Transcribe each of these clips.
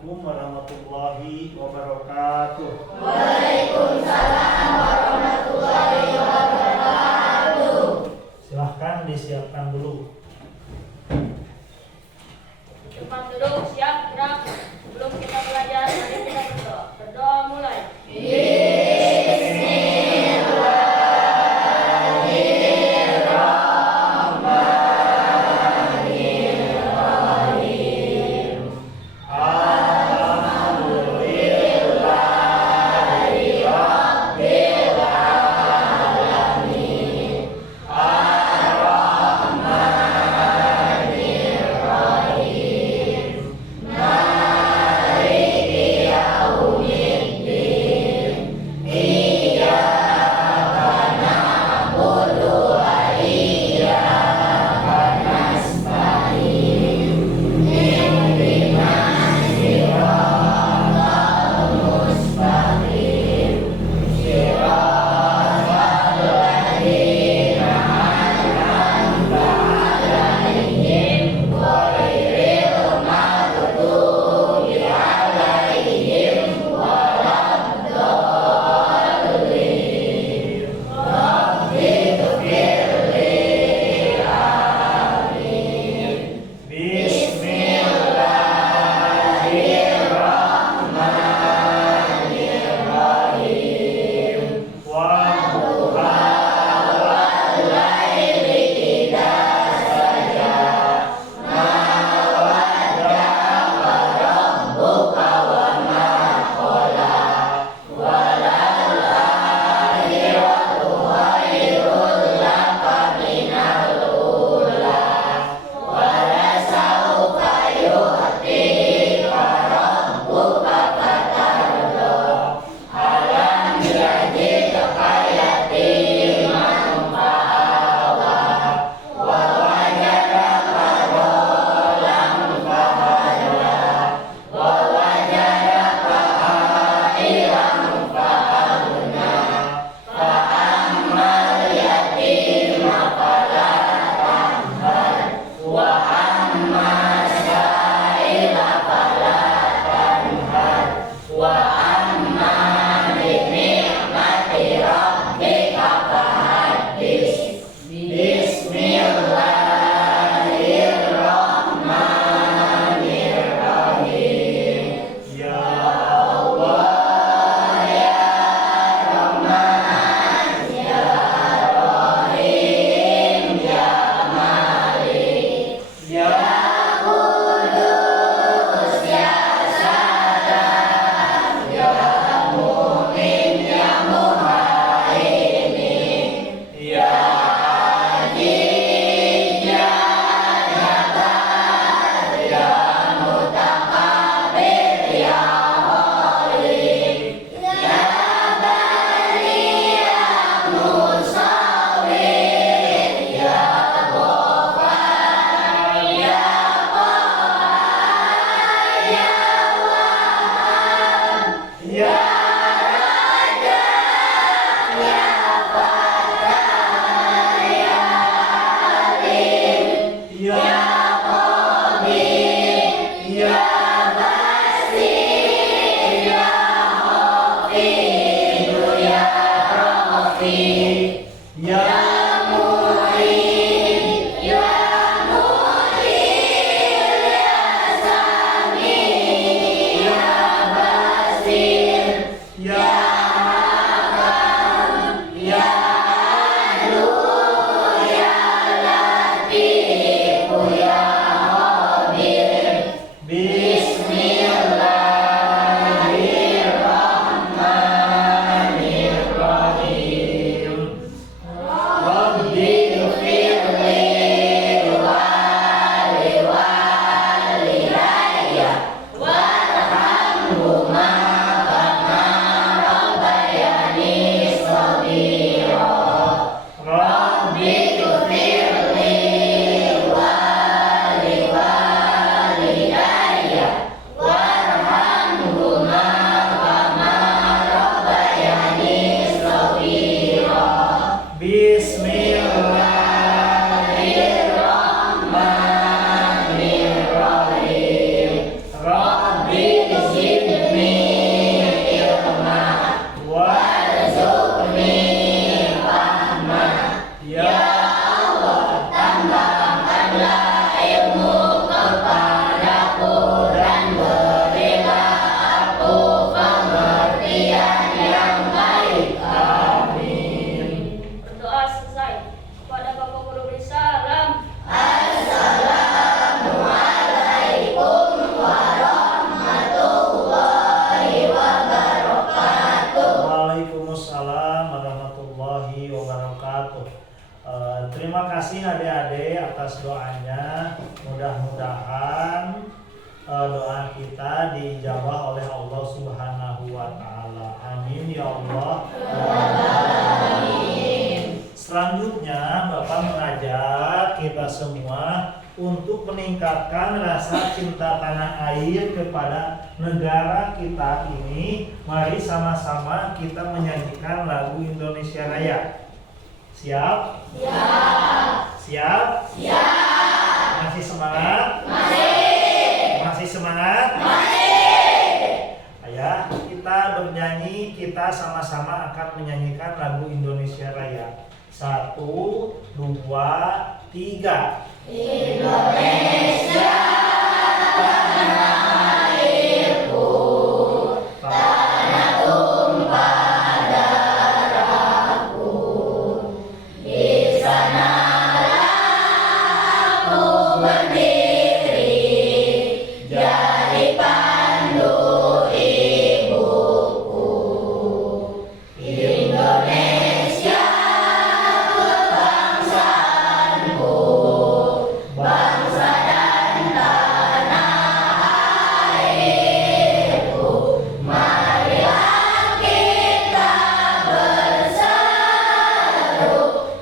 Assalamualaikum warahmatullahi wabarakatuh. Waalaikumsalam warahmatullahi wabarakatuh. Silahkan disiapkan dulu. Cepat duduk, siap, gerak. Sebelum kita belajar, mari kita berdoa. Berdoa mulai. atas doanya. Mudah-mudahan doa kita dijawab oleh Allah Subhanahu wa taala. Amin ya Allah. Selanjutnya Bapak mengajak kita semua untuk meningkatkan rasa cinta tanah air kepada negara kita ini. Mari sama-sama kita menyanyikan lagu Indonesia Raya. Siap? Siap. Siap? Siap. Masih semangat? Masih semangat? Ayah, kita bernyanyi, kita sama-sama akan menyanyikan lagu Indonesia Raya. 1, 2, 3. Indonesia tanah airku, tanah tumpah darahku. Di sanalah aku berdiri, jadi pandu ibuku. Indonesia kebangsaanku, bangsa dan tanah airku. Marilah kita bersatu,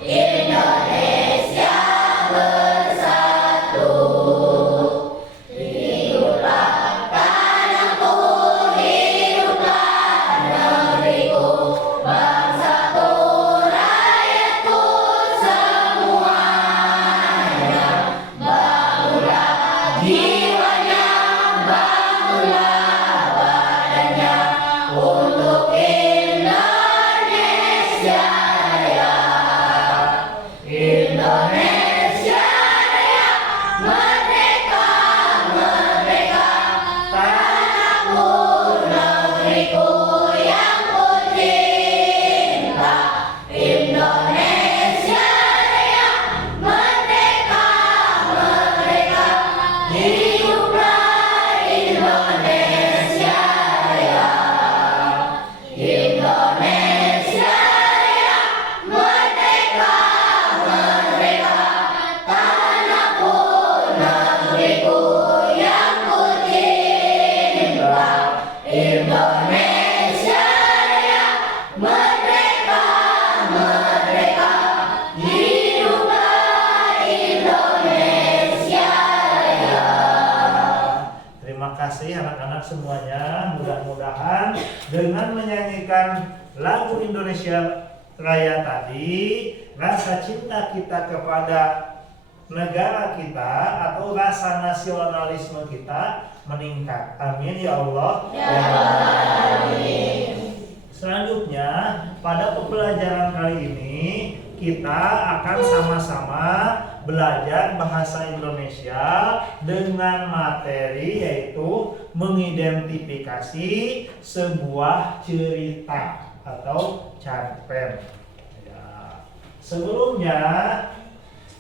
Indonesia bersatu. Hiduplah tanahku, hiduplah negeriku, bangsaku, rakyatku semuanya. Bangunlah jiwanya, bangunlah badannya untuk Indonesia Raya. Indonesia Raya, merdeka, merdeka, tanahku, negeriku yang ku cinta. Indonesia Raya, merdeka, merdeka, hiduplah Indonesia Raya. Indonesia Raya, merdeka, merdeka, tanahku, negeriku yang ku cinta. Indonesia Raya, merdeka, merdeka, hiduplah Indonesia Raya. Terima kasih anak-anak semuanya. Mudah-mudahan dengan menyanyikan lagu Indonesia Raya tadi, rasa cinta kita kepada negara kita atau rasa nasionalisme kita meningkat. Amin ya Allah. Selanjutnya, pada pembelajaran kali ini kita akan sama-sama belajar bahasa Indonesia dengan materi yaitu mengidentifikasi sebuah cerita atau cerpen. Ya. Sebelumnya,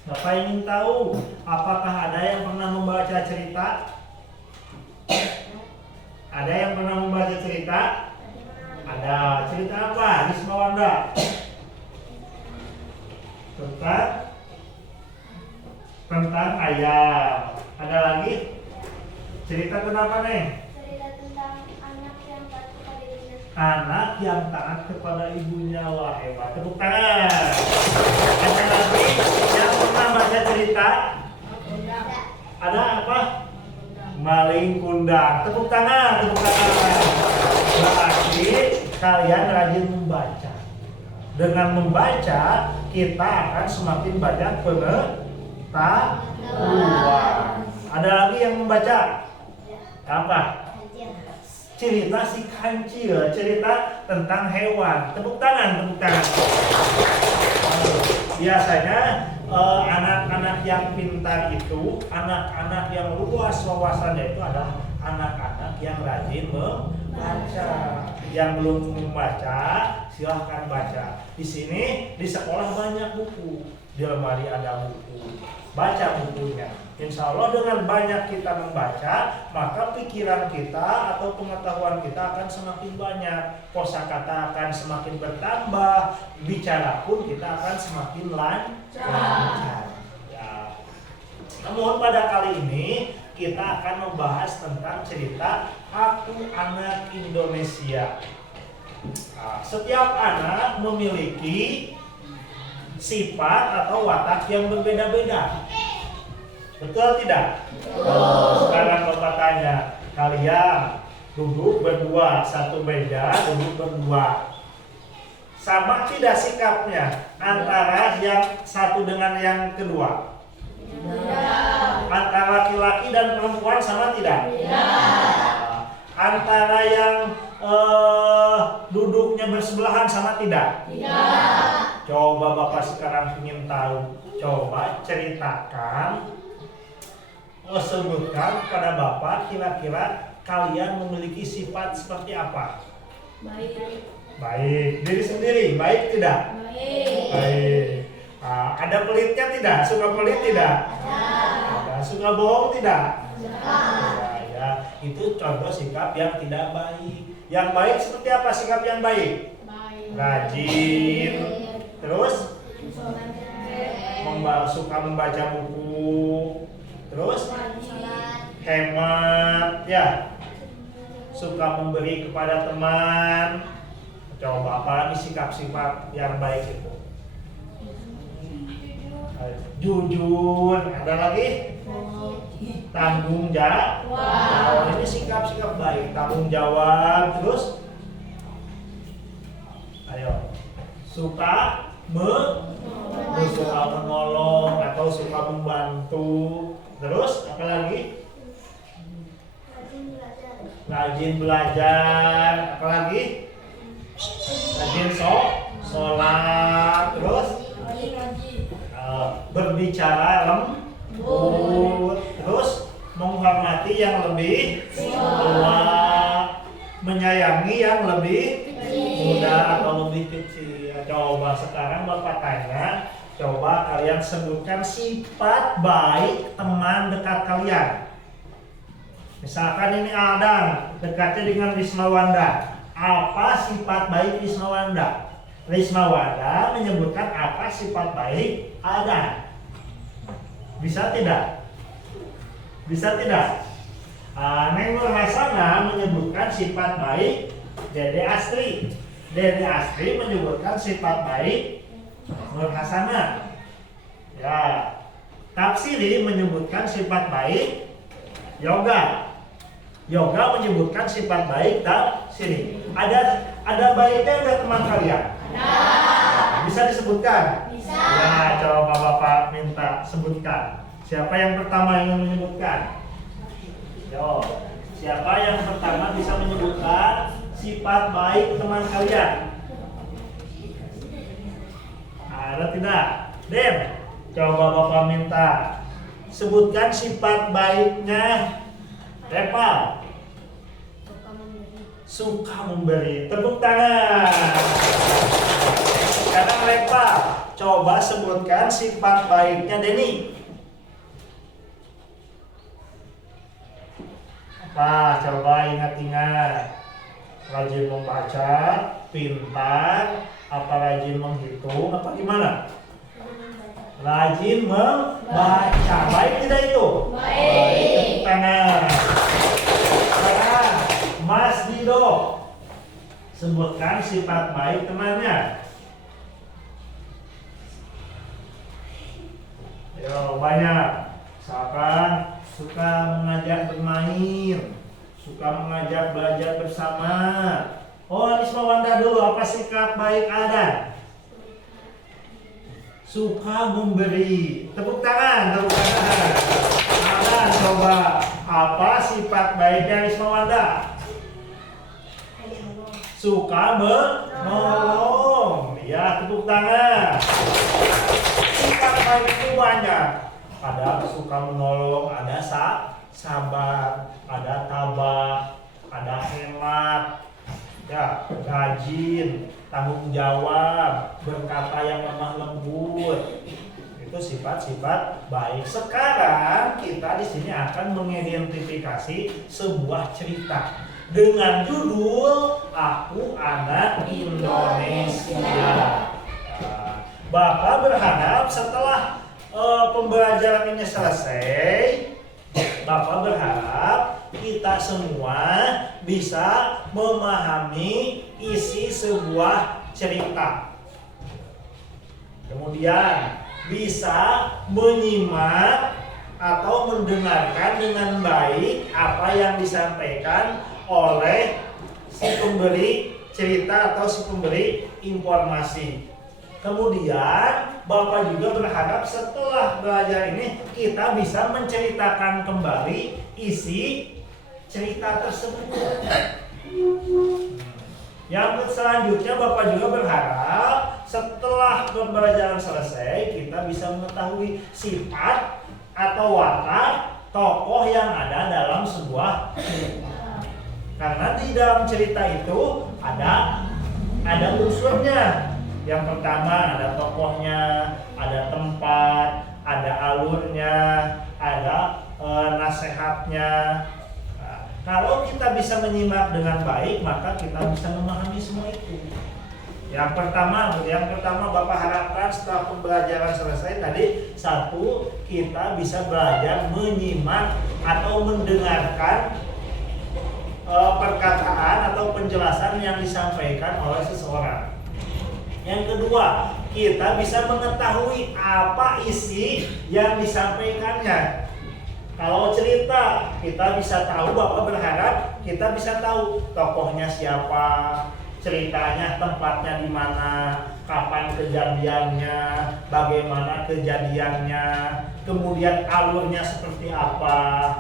Bapak ingin tahu apakah ada yang pernah membaca cerita? Ada yang pernah membaca cerita? Ada. Cerita apa? Risma Wanda. Tentang ayam. Ada lagi? Cerita kenapa nih? Cerita tentang anak yang taat kepada ibunya. Anak yang taat kepada ibunya. Wah, hebat. Tepuk tangan. Ada lagi yang pernah baca cerita? Ada apa? Maling kundang. Tepuk tangan, tepuk tangan. Berarti kalian rajin membaca. Dengan membaca, kita akan semakin banyak pengetahuan. Ada lagi yang membaca? Apa? Cerita si kancil, cerita tentang hewan. Tepuk tangan, tepuk tangan. Biasanya anak-anak yang pintar itu, anak-anak yang luas wawasannya itu adalah anak-anak yang rajin membaca. Yang belum membaca, silahkan baca. Di sini di sekolah banyak buku, di lemari ada buku. Baca bukunya. Insya Allah dengan banyak kita membaca, maka pikiran kita atau pengetahuan kita akan semakin banyak. Kosakata akan semakin bertambah, bicara pun kita akan semakin lancar. Ya. Namun pada kali ini kita akan membahas tentang cerita Aku Anak Indonesia. Nah, setiap anak memiliki sifat atau watak yang berbeda-beda. Betul tidak? Betul. Sekarang Bapak tanya, kalian duduk berdua, satu meja, duduk berdua. Sama tidak sikapnya antara yang satu dengan yang kedua? Tidak. Antara laki-laki dan perempuan sama tidak? Tidak. Antara yang duduknya bersebelahan sama tidak? Tidak. Coba Bapak sekarang ingin tahu. Coba ceritakan, sebutkan kepada Bapak kira-kira kalian memiliki sifat seperti apa? Baik. Baik. Diri sendiri, baik tidak? Baik. Baik. Ada pelitnya tidak? Suka pelit tidak? Ada. Suka bohong tidak? Ya, itu contoh sikap yang tidak baik. Yang baik seperti apa sikap yang baik? Rajin. Terus? Suka membaca buku. Terus? Hemat, ya. Suka memberi kepada teman. Coba apa lagi sikap-sikap yang baik itu? Jujur. Ada lagi? Tanggung jawab. Oh, ini sikap-sikap baik. Tanggung jawab. Terus? Ayo. Suka suka menolong atau suka membantu. Terus apa lagi? Rajin belajar. Apa lagi? Rajin sholat. Terus berbicara lembut. Terus menghormati yang lebih tua, menyayangi yang lebih muda atau lebih kecil. Coba sekarang Bapak tanya, coba kalian sebutkan sifat baik teman dekat kalian. Misalkan ini Adam, dekatnya dengan Rismawanda. Apa sifat baik Rismawanda? Rismawanda menyebutkan apa sifat baik Adam. Bisa tidak? Bisa tidak? Neng Nur Hasana menyebutkan sifat baik Dede Astri. Dede Astri menyebutkan sifat baik Nur Hasana. Ya. Tafsiri menyebutkan sifat baik Yoga. Yoga menyebutkan sifat baik Tafsiri. Ada baiknya enggak teman kalian? Ada. Bisa disebutkan? Bisa. Ya, coba Bapak minta sebutkan. Siapa yang pertama ingin menyebutkan? Yo, siapa yang pertama bisa menyebutkan sifat baik teman kalian? Ada tidak? Den, coba Bapak minta sebutkan sifat baiknya Repa. Suka memberi. Tepuk tangan. Sekarang Repa, coba sebutkan sifat baiknya Deni. Apa? Coba ingat-ingat. Rajin membaca, pintar, apa rajin menghitung, apa gimana? Rajin membaca. Baik tidak itu? Baik. Tepuk tangan. Sekarang Mas Dido, sebutkan sifat baik temannya. Yo, banyak. Misalkan suka mengajak bermain, suka mengajak belajar bersama. Oh, Rismawanda dulu, apa sikap baik ada? Suka memberi. Tepuk tangan, tepuk tangan. Ada, coba apa sifat baiknya Rismawanda? Suka menolong. Ya, tepuk tangan. Sifat baik itu banyak. Ada suka menolong, ada sabar, ada tabah, ada hemat, ya, rajin, tanggung jawab, berkata yang lemah lembut. Itu sifat-sifat baik. Sekarang kita di sini akan mengidentifikasi sebuah cerita dengan judul Aku Anak Indonesia. Bapak berharap setelah pembelajaran ini selesai, Bapak berharap kita semua bisa memahami isi sebuah cerita. Kemudian bisa menyimak atau mendengarkan dengan baik apa yang disampaikan oleh si pemberi cerita atau si pemberi informasi. Kemudian Bapak juga berharap setelah belajar ini kita bisa menceritakan kembali isi cerita tersebut. Yang selanjutnya Bapak juga berharap setelah pembelajaran selesai kita bisa mengetahui sifat atau watak tokoh yang ada dalam sebuah cerita. Karena di dalam cerita itu ada unsurnya. Yang pertama ada tokohnya, ada tempat, ada alurnya, ada nasihatnya. Nah, kalau kita bisa menyimak dengan baik, maka kita bisa memahami semua itu. Yang pertama Bapak harapkan setelah pembelajaran selesai tadi, satu, kita bisa belajar menyimak atau mendengarkan perkataan atau penjelasan yang disampaikan oleh seseorang. Yang kedua, kita bisa mengetahui apa isi yang disampaikannya. Kalau cerita, kita bisa tahu, Bapak berharap kita bisa tahu tokohnya siapa, ceritanya, tempatnya di mana, kapan kejadiannya, bagaimana kejadiannya, kemudian alurnya seperti apa,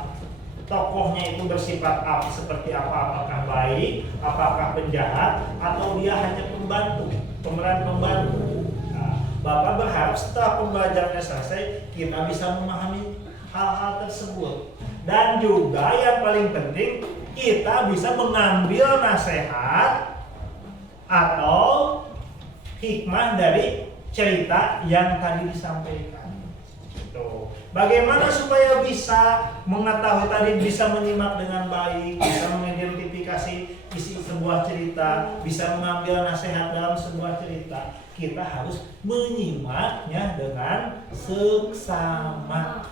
tokohnya itu bersifat seperti apa, apakah baik, apakah penjahat, atau dia hanya pembantu, pemeran pembantu. Nah, Bapak berharap setelah pembelajarannya selesai kita bisa memahami hal-hal tersebut. Dan juga yang paling penting kita bisa mengambil nasihat atau hikmah dari cerita yang tadi disampaikan. Bagaimana supaya bisa mengetahui tadi, bisa menyimak dengan baik, bisa mengidentifikasi isi sebuah cerita, bisa mengambil nasihat dalam sebuah cerita? Kita harus menyimaknya dengan seksama.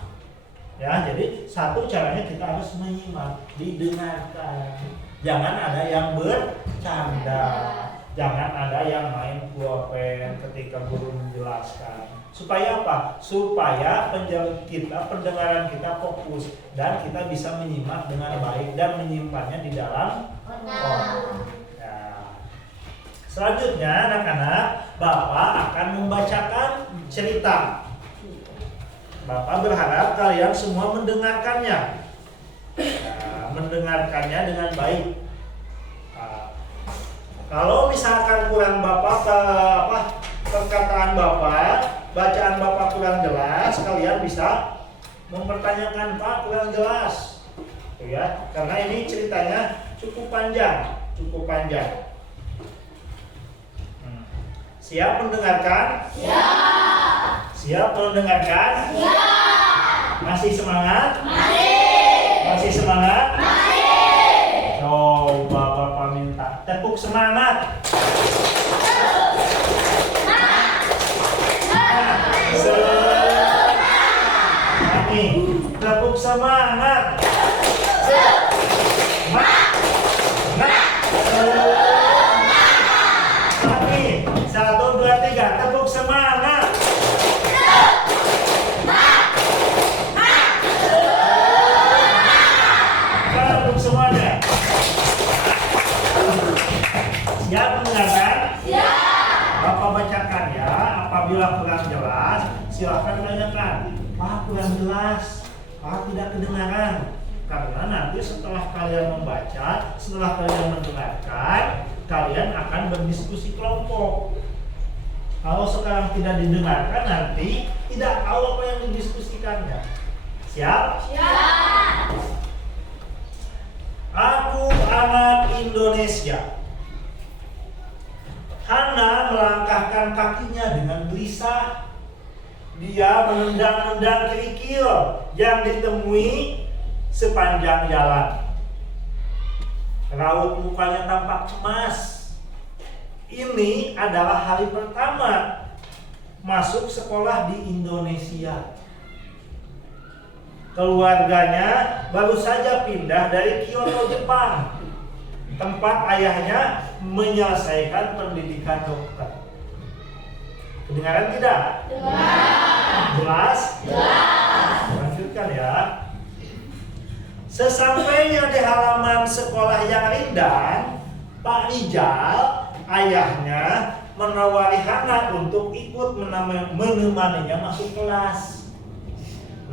Ya, jadi satu caranya kita harus menyimak, didengarkan. Jangan ada yang bercanda, jangan ada yang main pulpen ketika guru menjelaskan. Supaya apa? Supaya pendengaran kita fokus dan kita bisa menyimak dengan baik dan menyimpannya di dalam otak. Nah, selanjutnya anak-anak, Bapak akan membacakan cerita. Bapak berharap kalian semua mendengarkannya. Nah, mendengarkannya dengan baik. Kalau misalkan kurang perkataan Bapak, bacaan Bapak kurang jelas, kalian bisa mempertanyakan, Pak, kurang jelas. Tuh ya, karena ini ceritanya cukup panjang. Siap mendengarkan? Siap mendengarkan? Masih semangat? Masih semangat? Coba Bapak minta tepuk semangat. Nih, tepuk semangat. Nih, 1, 2, 3, tepuk semangat. Tepuk semuanya. Siap mendengarkan? Bapak bacakan ya. Apabila kurang jelas, silakan tanyakan. Pak, kurang jelas, Pak, tidak kedengaran. Karena nanti setelah kalian membaca, setelah kalian mendengarkan, kalian akan berdiskusi kelompok. Kalau sekarang tidak didengarkan, nanti tidak tahu apa yang didiskusikannya. Siap? Aku anak Indonesia. Hana melangkahkan kakinya dengan gelisah. Dia menendang-nendang kerikil yang ditemui sepanjang jalan. Raut mukanya tampak cemas. Ini adalah hari pertama masuk sekolah di Indonesia. Keluarganya baru saja pindah dari Kyoto, Jepang, tempat ayahnya menyelesaikan pendidikan dokter. Kedengaran tidak? Jelas? Lanjutkan ya. Sesampainya di halaman sekolah yang rindang, Pak Rijal, ayahnya, menawari Hana untuk ikut menemaninya masuk kelas.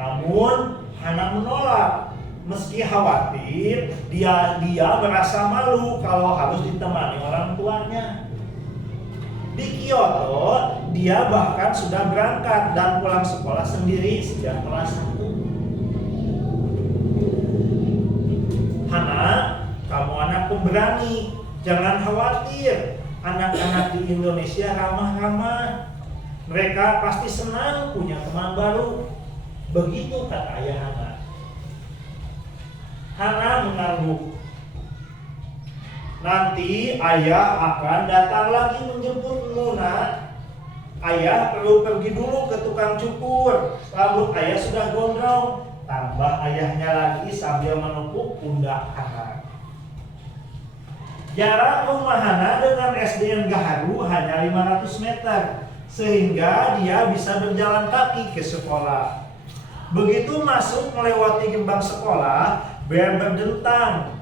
Namun Hana menolak, meski khawatir dia merasa malu kalau harus ditemani orang tuanya. Di Kyoto, dia bahkan sudah berangkat dan pulang sekolah sendiri sejak kelas 1. Hana, kamu anak pemberani, jangan khawatir. Anak-anak di Indonesia ramah-ramah. Mereka pasti senang punya teman baru. Begitu kata ayah Hana. Hana mengangguk. Nanti ayah akan datang lagi menjemput Muna. Ayah perlu pergi dulu ke tukang cukur. Rambut ayah sudah gondrong. Tambah ayahnya lagi sambil menepuk pundak Hana. Jarak rumah Hana dengan SDN Gaharu hanya 500 meter, sehingga dia bisa berjalan kaki ke sekolah. Begitu masuk melewati gerbang sekolah, bel berdentang.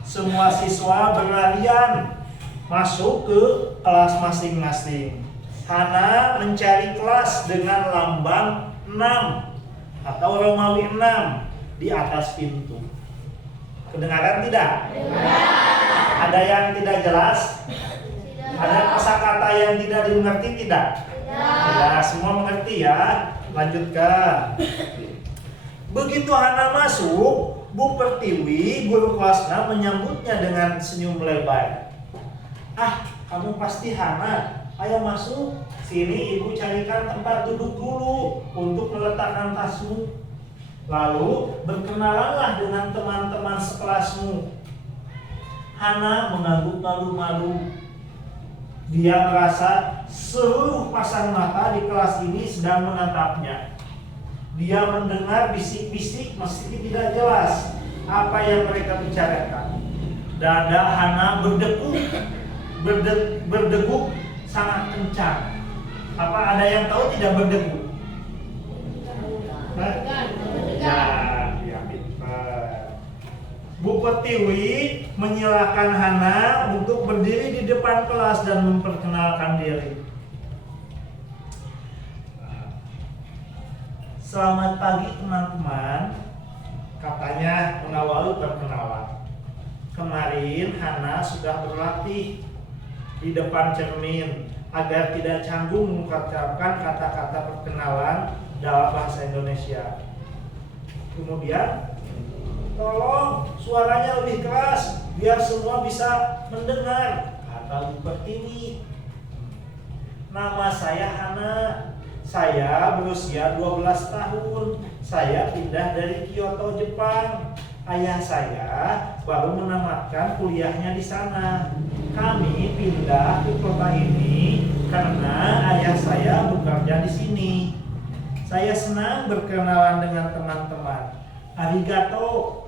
Semua siswa berlarian masuk ke kelas masing-masing. Hana mencari kelas dengan lambang 6 atau Romawi 6 di atas pintu. Kedengaran tidak? Ada yang tidak jelas? Ada kosakata yang tidak dimengerti tidak? Tidak, semua mengerti ya. Lanjutkan. Begitu Hana masuk, Bu Pertiwi, guru kelas 6, menyambutnya dengan senyum lebar. Ah, kamu pasti Hana. Ayo masuk. Sini ibu carikan tempat duduk dulu untuk meletakkan tasmu. Lalu berkenalanlah dengan teman-teman sekelasmu. Hana mengangguk malu-malu. Dia merasa seluruh pasang mata di kelas ini sedang menatapnya. Dia mendengar bisik-bisik meski tidak jelas apa yang mereka bicarakan. Dada Hana berdeguk sangat kencang. Apa ada yang tahu tidak berdeguk? Ya, pintar. Bu Pertiwi menyilahkan Hana untuk berdiri di depan kelas dan memperkenalkan diri. Selamat pagi teman-teman, katanya mengawali perkenalan. Kemarin Hana sudah berlatih di depan cermin agar tidak canggung mengucapkan kata-kata perkenalan dalam bahasa Indonesia. Kemudian, tolong suaranya lebih keras biar semua bisa mendengar, kata Bu Pertiwi. Nama saya Hana. Saya berusia 12 tahun. Saya pindah dari Kyoto, Jepang. Ayah saya baru menamatkan kuliahnya di sana. Kami pindah ke kota ini karena ayah saya bekerja di sini. Saya senang berkenalan dengan teman-teman. Arigato.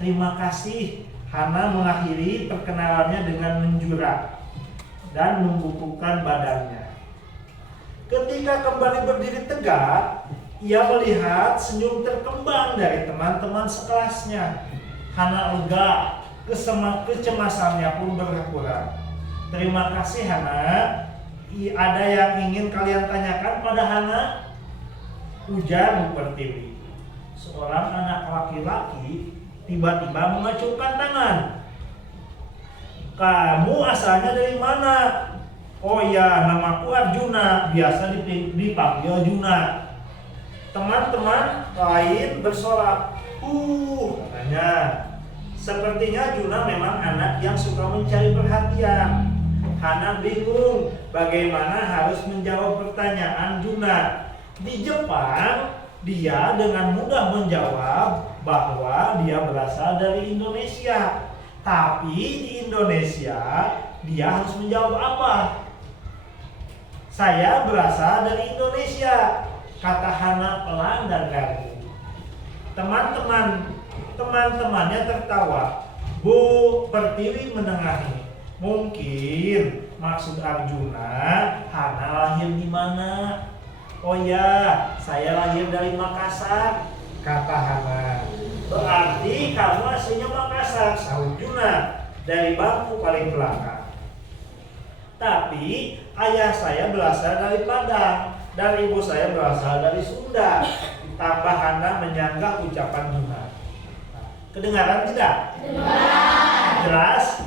Terima kasih. Hana mengakhiri perkenalannya dengan menjura dan membungkukkan badannya. Ketika kembali berdiri tegak, ia melihat senyum terkembang dari teman-teman sekelasnya. Hana lega, kecemasannya pun berkurang. Terima kasih Hana. Ada yang ingin kalian tanyakan pada Hana? Ujar Bu Pertiwi. Seorang anak laki-laki tiba-tiba mengacungkan tangan. Kamu asalnya dari mana? Oh ya, namaku Arjuna, biasa dipanggil Juna. Teman-teman lain bersorak, katanya. Sepertinya Juna memang anak yang suka mencari perhatian. Hana bingung bagaimana harus menjawab pertanyaan Juna. Di Jepang, dia dengan mudah menjawab bahwa dia berasal dari Indonesia. Tapi di Indonesia, dia harus menjawab apa? Saya berasal dari Indonesia, kata Hana pelan dan ragu. Teman-temannya tertawa. Bu Pertiwi menengahi. Mungkin maksud Arjuna, Hana lahir di mana? Oh ya, saya lahir dari Makassar, kata Hana. Berarti kamu aslinya Makassar, sahut Juna, dari bangku paling belakang. Tapi ayah saya berasal dari Padang dan ibu saya berasal dari Sunda. Tambah Hana menyanggah ucapan Juna. Kedengaran tidak? Jelas?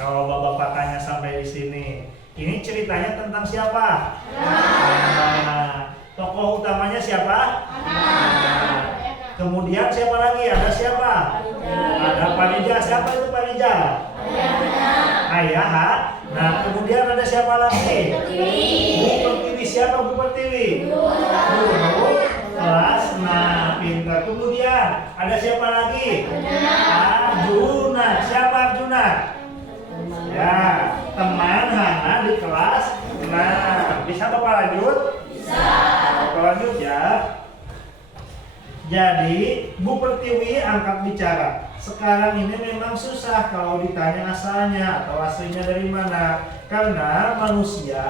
Kalau bapak tanya sampai di sini, ini ceritanya tentang siapa? Tokoh utamanya siapa? Kemudian siapa lagi? Ada siapa? Ada Parija. Siapa itu Parija? Ayah. Nah, kemudian ada siapa lagi? Bu Pertiwi. Siapa Bu Pertiwi? Guru kelas. Nah, pintar. Kemudian ada siapa lagi? Arjuna. Siapa Arjuna? Ya, teman Hana di kelas. Nah, bisa Bapak lanjut? Bisa. Bapak lanjut ya. Jadi, Bu Pertiwi angkat bicara. Sekarang ini memang susah kalau ditanya asalnya atau aslinya dari mana. Karena manusia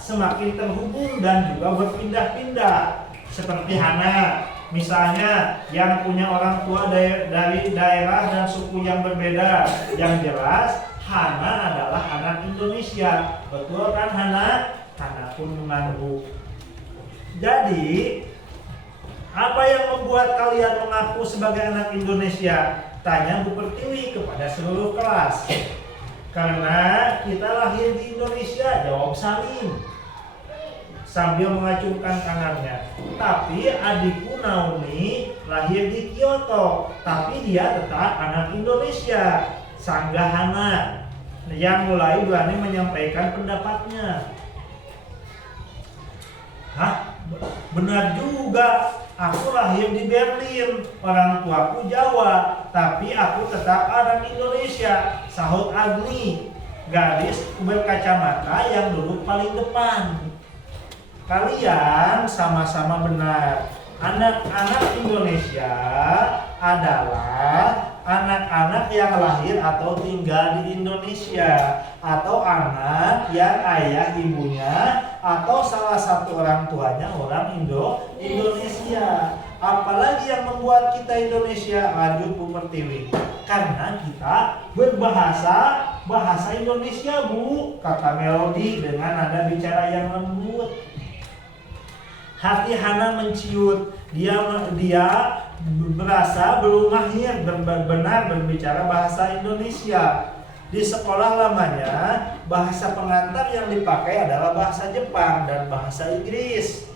semakin terhubung dan juga berpindah-pindah. Seperti Hana, misalnya yang punya orang tua dari daerah dan suku yang berbeda. Yang jelas, Hana adalah anak Indonesia. Betul kan Hana? Hana pun mengangguk. Jadi, apa yang membuat kalian mengaku sebagai anak Indonesia? Tanya Bu Pertiwi kepada seluruh kelas. Karena kita lahir di Indonesia, jawab Salim sambil mengacungkan tangannya. Tapi adikku Naomi lahir di Kyoto, tapi dia tetap anak Indonesia, sanggah Hana yang mulai berani menyampaikan pendapatnya. Hah? Benar juga. Aku lahir di Berlin, orang tuaku Jawa, tapi aku tetap anak Indonesia, sahut Agni, gadis berkacamata yang duduk paling depan. Kalian sama-sama benar. Anak-anak Indonesia adalah anak-anak yang lahir atau tinggal di Indonesia, atau anak yang ayah ibunya atau salah satu orang tuanya orang Indonesia. Apalagi yang membuat kita Indonesia? Lanjut Bu Pertiwi. Karena kita bahasa Indonesia, Bu, kata Melody dengan nada bicara yang lembut. Hati Hana menciut. Dia berasa belum mahir benar berbicara bahasa Indonesia. Di sekolah lamanya, bahasa pengantar yang dipakai adalah bahasa Jepang dan bahasa Inggris.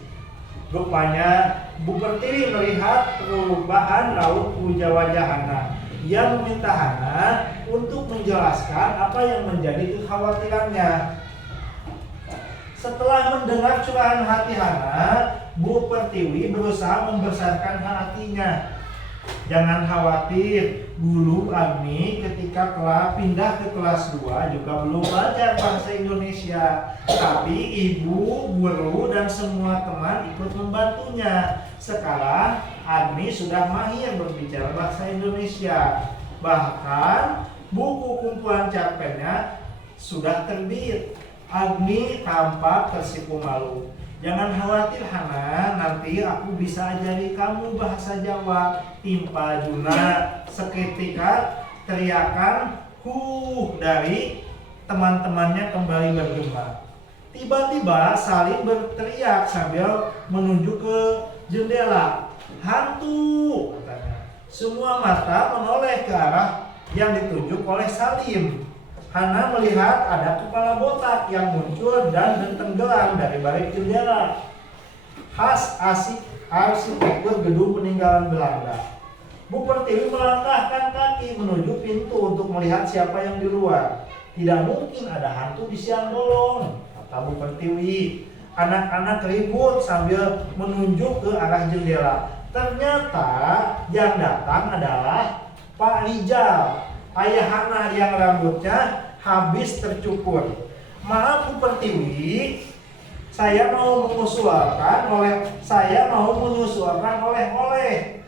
Rupanya, Bu Pertiwi melihat perubahan raut wajah Hana. Ia meminta Hana untuk menjelaskan apa yang menjadi kekhawatirannya. Setelah mendengar curahan hati Hana, Bu Pertiwi berusaha membesarkan hatinya. Jangan khawatir, Guru Agni ketika pindah ke kelas 2 juga belum belajar bahasa Indonesia. Tapi ibu, guru, dan semua teman ikut membantunya. Sekarang Agni sudah mahir berbicara bahasa Indonesia. Bahkan buku kumpulan cerpennya sudah terbit. Agni tampak tersipu malu. Jangan khawatir Hana, nanti aku bisa ajari kamu bahasa Jawa. Timpa Juna. Seketika teriakan dari teman-temannya kembali bergema. Tiba-tiba Salim berteriak sambil menunjuk ke jendela. Hantu, katanya. Semua mata menoleh ke arah yang ditunjuk oleh Salim. Hana melihat ada kepala botak yang muncul dan tenggelam dari balik jendela. Khas arsitektur gedung peninggalan Belanda. Bu Pertiwi melangkahkan kaki menuju pintu untuk melihat siapa yang di luar. Tidak mungkin ada hantu di siang bolong, kata Bu Pertiwi. Anak-anak ribut sambil menunjuk ke arah jendela. Ternyata yang datang adalah Pak Rijal, ayah Hana yang rambutnya habis tercukur. Maaf Bu Pertiwi, Saya mau mengusulkan oleh-oleh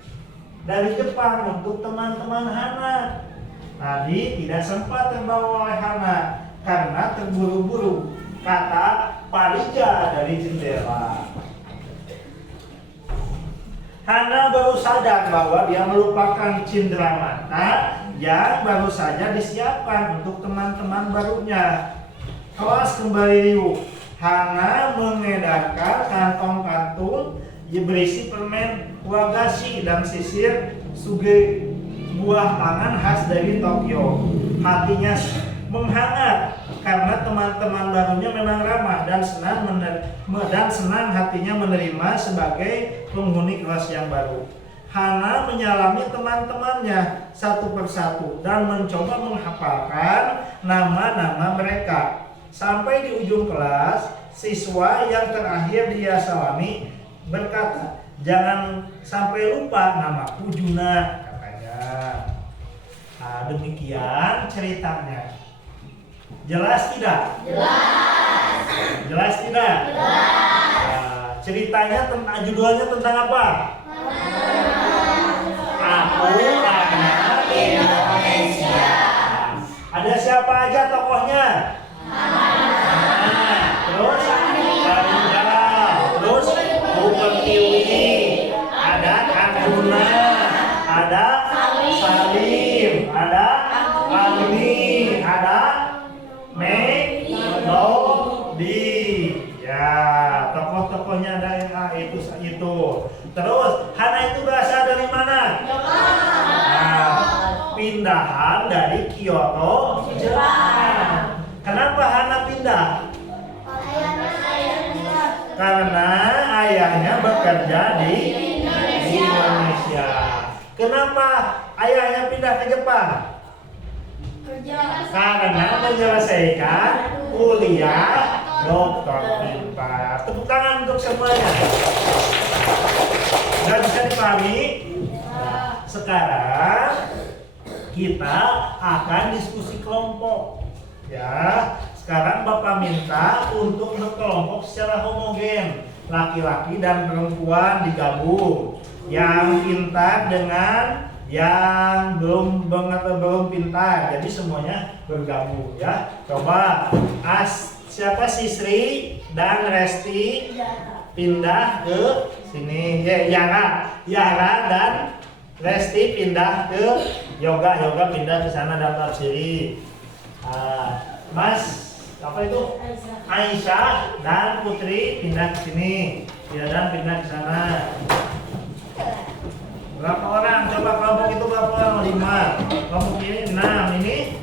dari Jepang untuk teman-teman Hana. Tadi tidak sempat terbawa oleh Hana karena terburu-buru, kata Parija dari jendela. Hana baru sadar bahwa dia melupakan cindramata yang baru saja disiapkan untuk teman-teman barunya. Kelas kembali riuh. Hana mengedarkan kantong-kantong berisi permen wagashi dan sisir suge, buah tangan khas dari Tokyo. Hatinya menghangat karena teman-teman barunya memang ramah dan senang hatinya menerima sebagai penghuni kelas yang baru. Hana menyalami teman-temannya satu persatu dan mencoba menghafalkan nama-nama mereka. Sampai di ujung kelas, siswa yang terakhir dia salami berkata, "Jangan sampai lupa namaku Juna," katanya. Nah, demikian ceritanya. Jelas tidak? Jelas. Jelas tidak? Jelas. Nah, ceritanya judulnya tentang apa? Aku anak Indonesia. Ada siapa aja tokohnya? Terus Parija, terus Bu Pertiwi, ada Arjuna, ada Salim, ada Almi, ada Melodi. Ya, tokoh-tokohnya ada yang itu. Terus Hana itu berasal dari mana? Nah, pindahan dari Kyoto, Jepang. Kenapa Hana pindah? Karena ayahnya bekerja di Indonesia. Kenapa ayahnya pindah ke Jepang? Karena menyelesaikan kuliah dokter. Pintar. Tepuk tangan untuk semuanya. Dan bisa dipahami? Sekarang kita akan diskusi kelompok. Ya, sekarang Bapak minta untuk berkelompok secara homogen. Laki-laki dan perempuan digabung. Yang pintar dengan yang belum pintar. Jadi semuanya bergabung ya. Coba siapa Sisri dan Resti pindah ke sini. Yara dan Resti pindah ke Yoga pindah ke sana daftar siri. Mas apa itu? Aisyah dan Putri pindah ke sini. Dan pindah ke sana. Berapa orang? Coba kelompok itu berapa orang? 5. Kelompok ini 6. Ini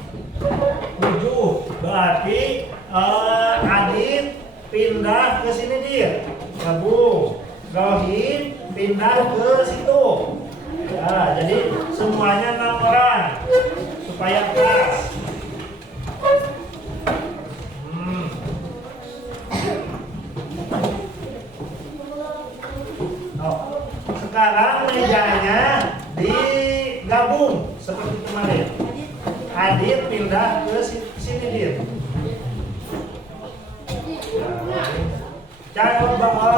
7. Berarti Adit pindah ke sini dia. Gabung. Rohim pindah ke situ. Ya, jadi semuanya 6 orang supaya pas. Sekarang mejanya digabung seperti kemarin. Adit pindah ke sini dia. Coba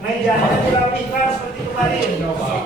mejanya dirapihkan seperti kemarin. Coba.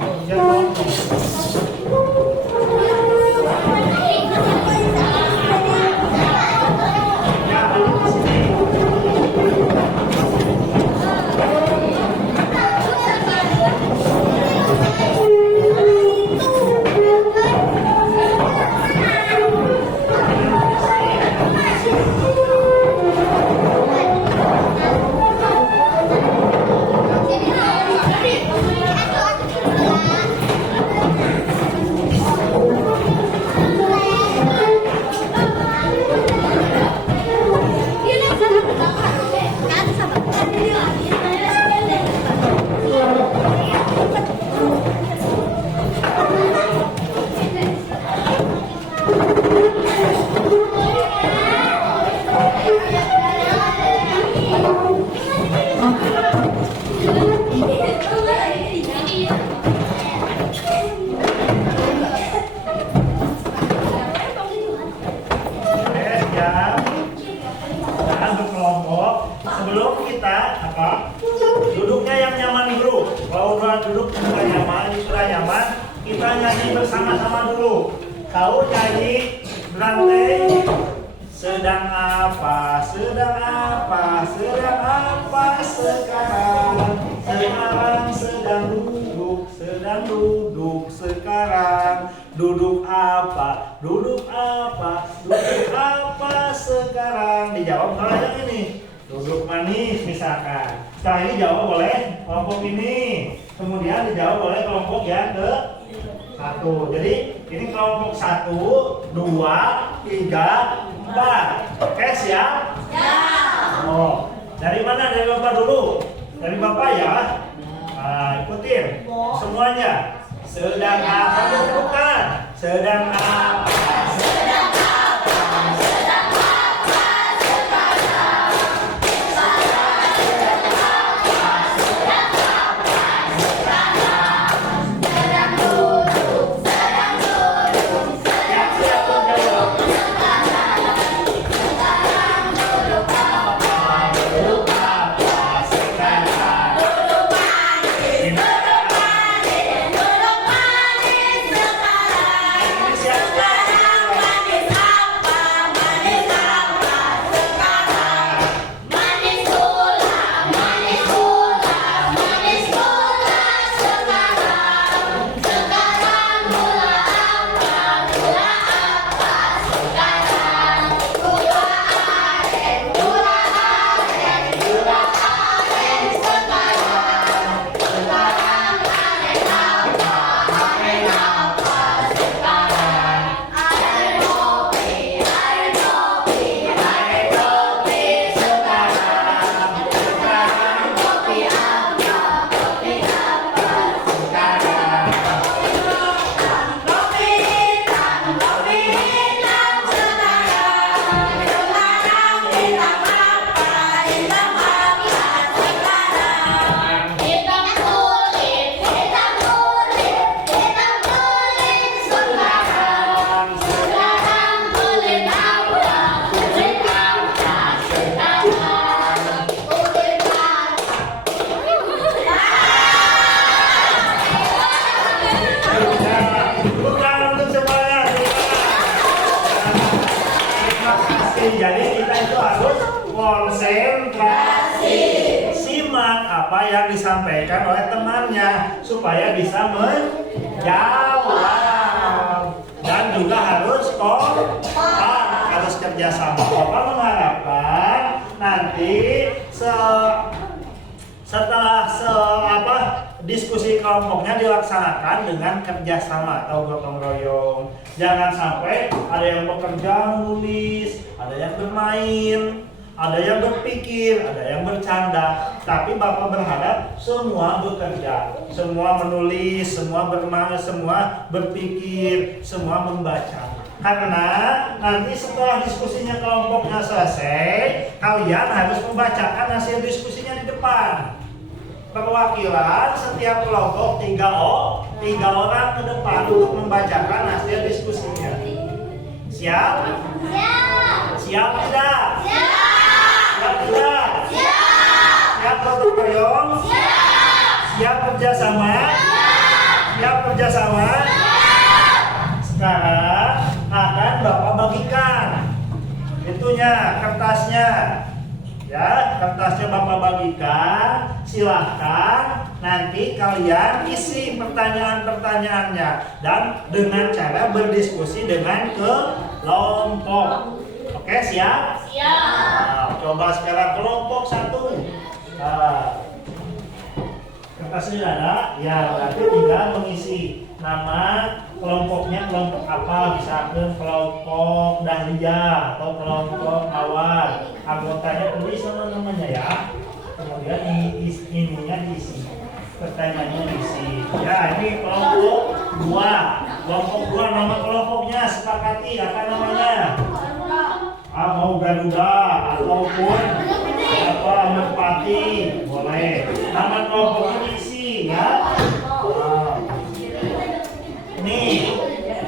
sama dulu. Tahu nyanyi berantai? Sedang apa? Sedang apa? Sedang apa sekarang? Sekarang sedang duduk sekarang. Duduk apa? Duduk apa? Duduk apa sekarang? Dijawab kalau yang ini. Duduk manis misalkan. Setelah ini jawab oleh kelompok ini. Kemudian dijawab oleh kelompok yang ke satu. Jadi ini kelompok 1, 2, 3, 4. Oke, siap? Siap. Oh, dari mana? Dari Bapak dulu. Dari Bapak ya. Nah, ikutin semuanya. Sedang apa? Bukan. Sedang apa? Sedang apa? Sedang apa sekarang? Sekarang sedang apa? Sedang apa sekarang? Sedang duduk. Sedang duduk. Sedang duduk. Sekarang duduk apa? Duduk apa sekarang? Duduk manis. Duduk manis. Duduk manis sekarang. Sekarang manis apa? Manis apa sekarang? Manis gula. Manis gula. Manis gula sekarang. Sekarang gula apa? Gula apa sekarang? Gula aren. Gula aren. Gula aren sekarang. Sekarang aren apa? Aren apa sekarang? Aren kopi. Aren kopi. Aren kopi sekarang. Sekarang kopi apa? Kopi apa sekarang? Kopi hitam. Kopi hitam sekarang. Sekarang hitam apa? Hitam apa sekarang? Hitam kulit. Hitam kulit. Hitam kulit sekarang. Sekarang kulit apa? Kulit apa sekarang? Kulit Ya, bukan untuk semuanya. Terima kasih. Jadi kita itu harus konsentrasi. Simak apa yang disampaikan oleh temannya supaya bisa menjawab. Dan juga harus kompak, harus kerjasama. Bapak mengharapkan nanti setelah diskusi kelompoknya dilaksanakan dengan kerjasama atau gotong royong. Jangan sampai ada yang bekerja menulis, ada yang bermain, ada yang berpikir, ada yang bercanda. Tapi Bapak berharap semua bekerja, semua menulis, semua bermain, semua berpikir, semua membaca. Karena nanti setelah diskusinya kelompoknya selesai, kalian harus membacakan hasil diskusinya di depan. Perwakilan setiap kelompok 3 orang ke depan untuk membacakan hasil diskusinya. Siap? Siap. Siap tidak? Siap. Siap tidak? Siap. Siap gotong royong? Siap. Siap kerjasama? Siap kerjasama? Sekarang akan Bapak bagikan itunya, kertasnya. Ya, kertasnya Bapak bagikan. Silahkan nanti kalian isi pertanyaan-pertanyaannya dan dengan cara berdiskusi dengan kelompok. Oke, siap? Siap. Nah, coba sekarang kelompok 1. Nah, kertasnya ada? Ya, berarti tinggal mengisi nama kelompoknya, kelompok apa, misalkan kelompok Dahlia atau kelompok Mawar. Anggotanya tulis namanya ya. Kemudian ininya diisi, pertanyaannya diisi. Ya, ini kelompok 2. Kelompok 2 nama kelompoknya sepakati apa namanya? Mau Garuda ataupun apa Merpati boleh. Nama kelompoknya diisi ya. Nih,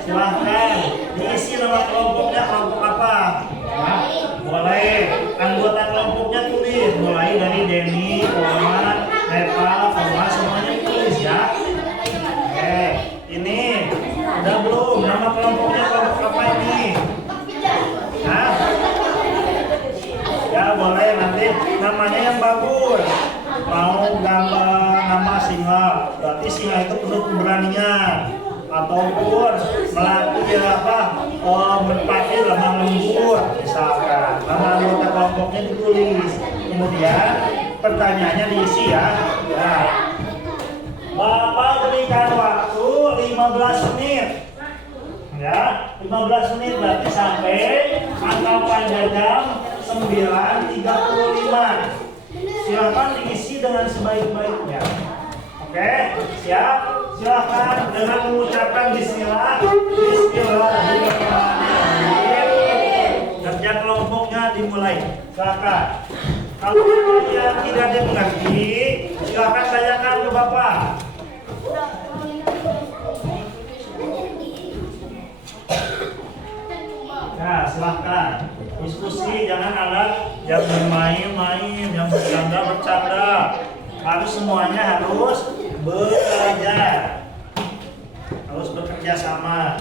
silahkan diisi nama kelompoknya, kelompok apa? Ya, boleh. Anggota kelompoknya tulis mulai dari Denny, Muhammad, Nepal, semua semuanya tulis ya. Oke, ini udah belum? namanya yang bagus. Mau gambar nama singa, berarti singa itu penuh keberanian. Ataupun melatih merpati lemah lembut misalkan. Nama anggota kelompoknya ditulis. Kemudian pertanyaannya diisi ya. Bapak berikan waktu 15 menit. Ya, 15 menit berarti sampai angka pada jam 9.35. Silakan diisi dengan sebaik-baiknya. Oke, siap? Silakan dengan mengucapkan bismillah. Bismillahirrahmanirrahim. Kerja kelompoknya dimulai. Silakan. Kalau kalian tidak ada mengerti, silakan tanyakan ke Bapak. Nah, silahkan diskusi, jangan ada yang bermain-main, yang bercanda-bercanda. Harus semuanya harus belajar, harus bekerja sama.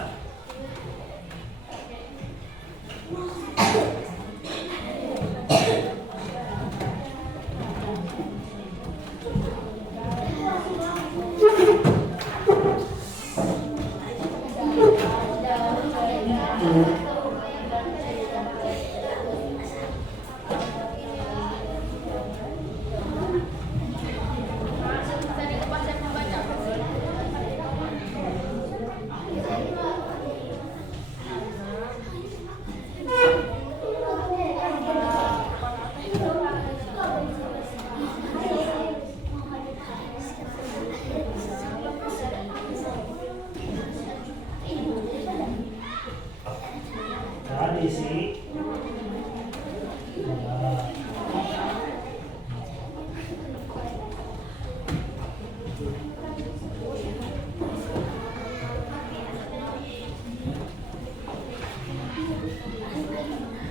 Diisi.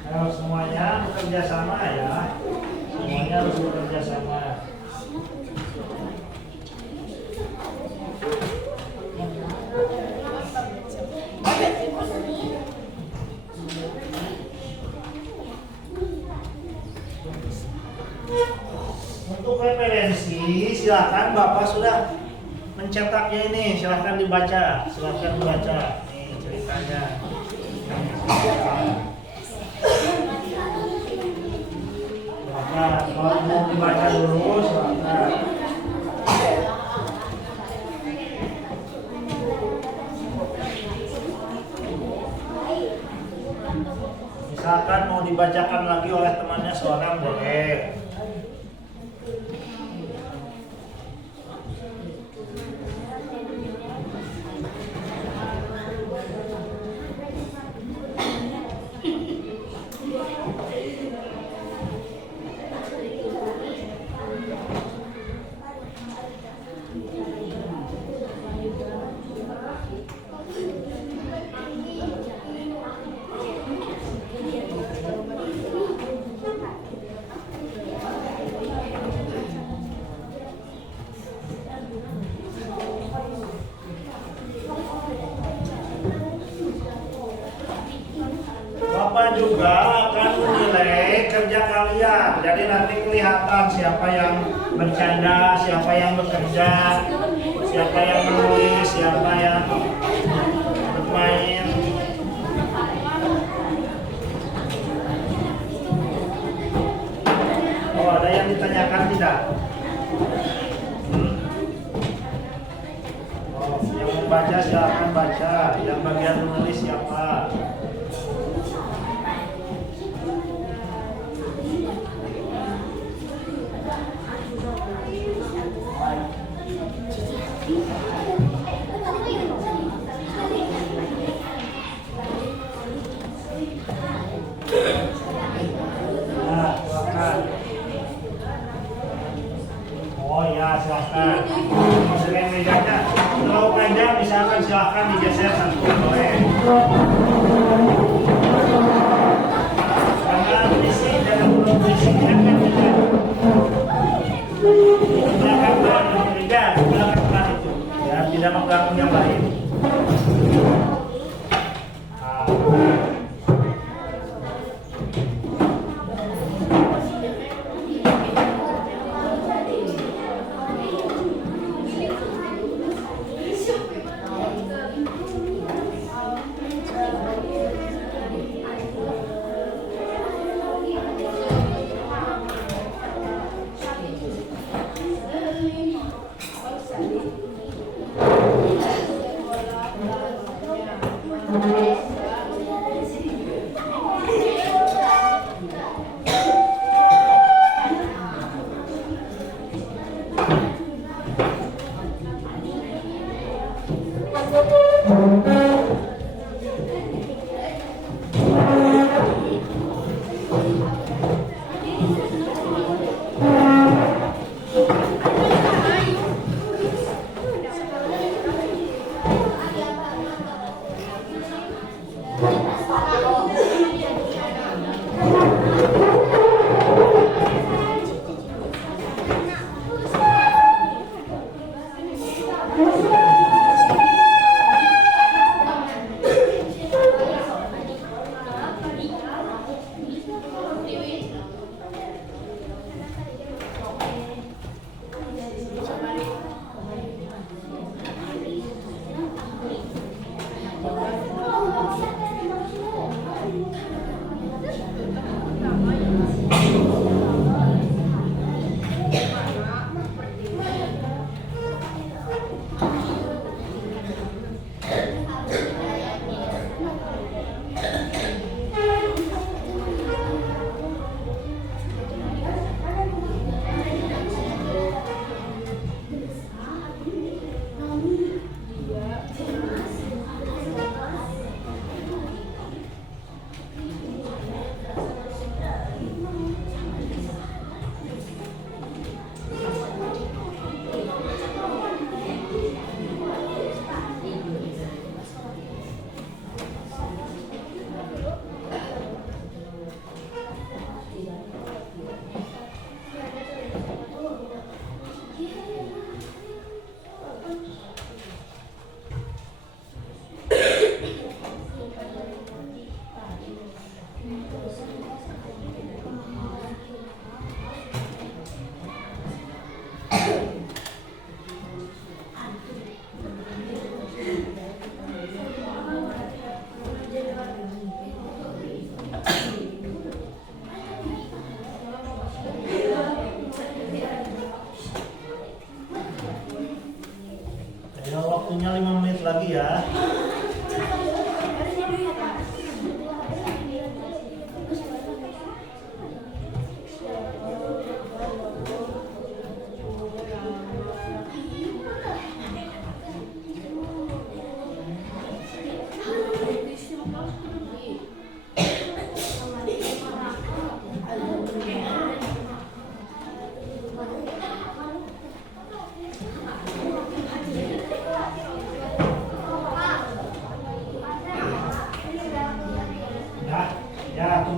Nah, semuanya bekerja sama ya. Semuanya harus bekerja sama. Untuk referensi, silakan Bapak sudah mencetaknya ini, silakan dibaca, silakan dibaca. Nih ceritanya. Silakan, kalau mau dibaca dulu, silakan. Misalkan mau dibacakan lagi oleh temannya seorang boleh. Bapak juga akan menilai kerja kalian. Jadi nanti kelihatan siapa yang bercanda, siapa yang bekerja, siapa yang menulis, siapa yang bermain. Oh, ada yang ditanyakan tidak? Oh, yang membaca silakan baca. Yang bagian menulis siapa? Silahkan. Selain mejanya, kalau panjang misalkan silahkan digeser satu boleh. Karena berisi dan belum berisi kan meja. Belakang meja, belakang itu. Ya, tidak mengganggu yang lain.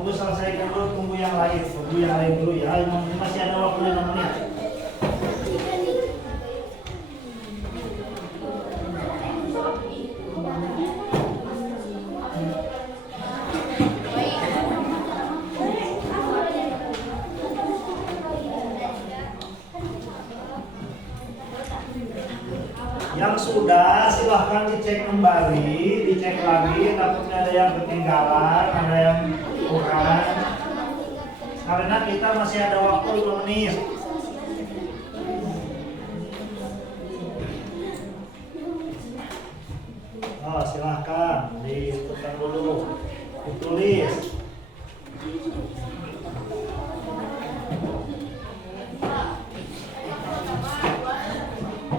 tunggu selesaikan dulu, tunggu yang lain dulu ya. Masih ada waktu 5 menit. Yang sudah silahkan dicek kembali, dicek lagi, takutnya ada yang ketinggalan, ada yang kurang. Karena kita masih ada waktu 5 menit. Oh, silahkan ditukar dulu, ditulis.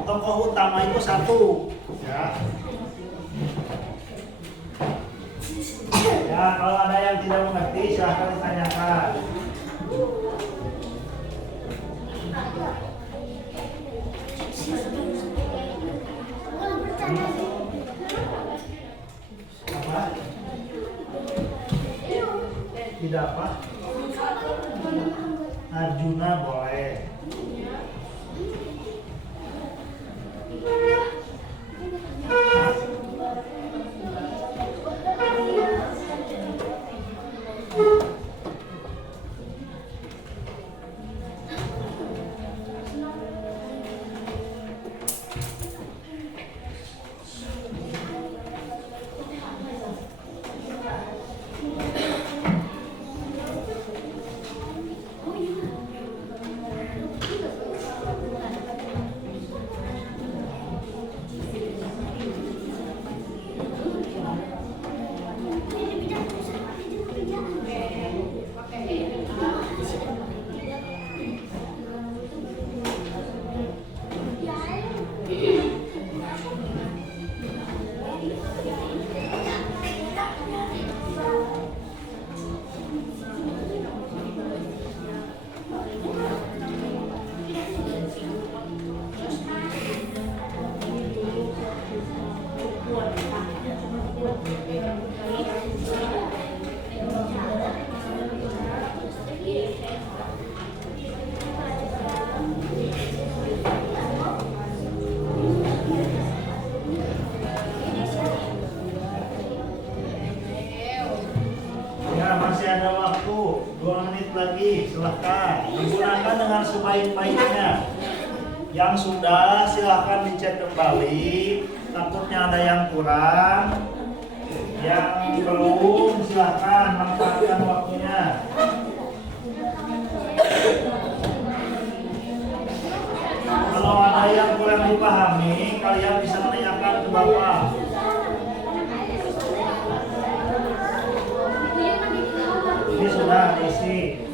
Tokoh utama itu 1 ya. Ya, kalau ada yang tidak mengerti silahkan ditanyakan. Apa? Tidak apa? Arjuna boleh. Silahkan digunakan dengan sebaik-baiknya. Yang sudah silahkan dicek kembali, takutnya ada yang kurang. Yang belum silahkan manfaatkan waktunya. Kalau ada yang kurang dipahami, kalian bisa menanyakan ke Bapak. Ini sudah diisi.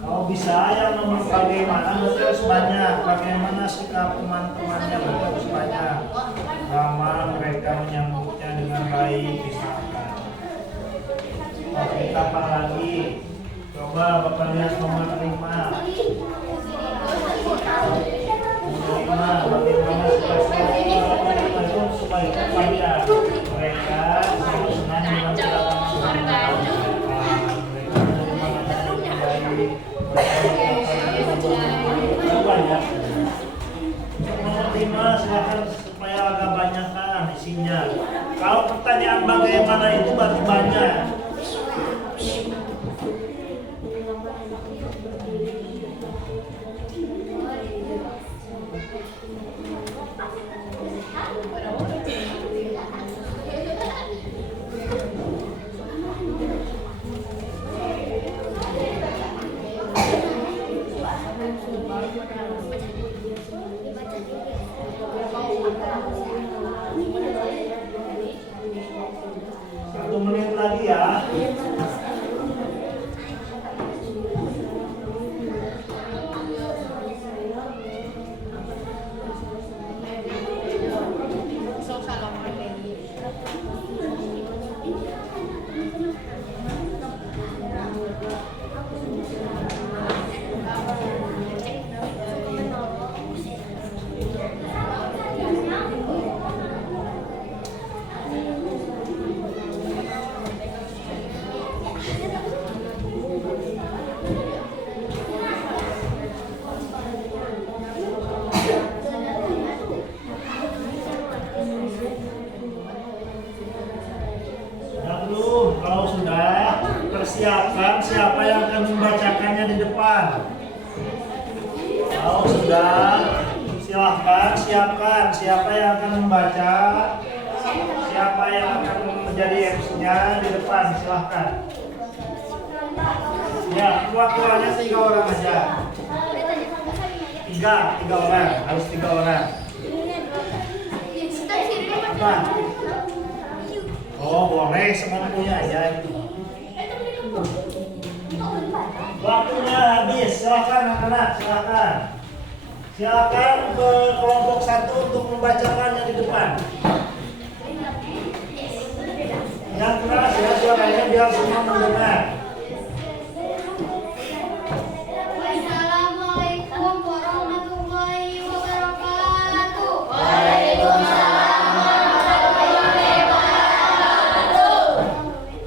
Kalau bisa yang nomor bagaimana berarti harus banyak. Bagaimana sikap teman-temannya berarti harus banyak. Ramah mereka menyambutnya dengan baik misalkan. Oh, kita apa lagi? Coba Bapak lihat nomor 5. Bagaimana supaya banyak mereka harus senang dengan banyak. Nomor 5 silahkan supaya agak banyakan isinya. Kalau pertanyaan bagaimana itu berarti banyak. Satu menit lagi ya. siapkan siapa yang akan membacakannya di depan. Oh, sudah. Silahkan siapkan siapa yang akan membaca, siapa yang akan menjadi MC-nya di depan. Silahkan. Ya, keluarnya 3 orang aja. Tiga orang, harus 3 orang. Apa? Oh, boleh semampunya aja itu. Waktunya habis, silakan anak-anak, silakan. Silakan ke kelompok 1 untuk membacakannya di depan. Yang keras ya suaranya biar semua mendengar. Assalamualaikum warahmatullahi wabarakatuh.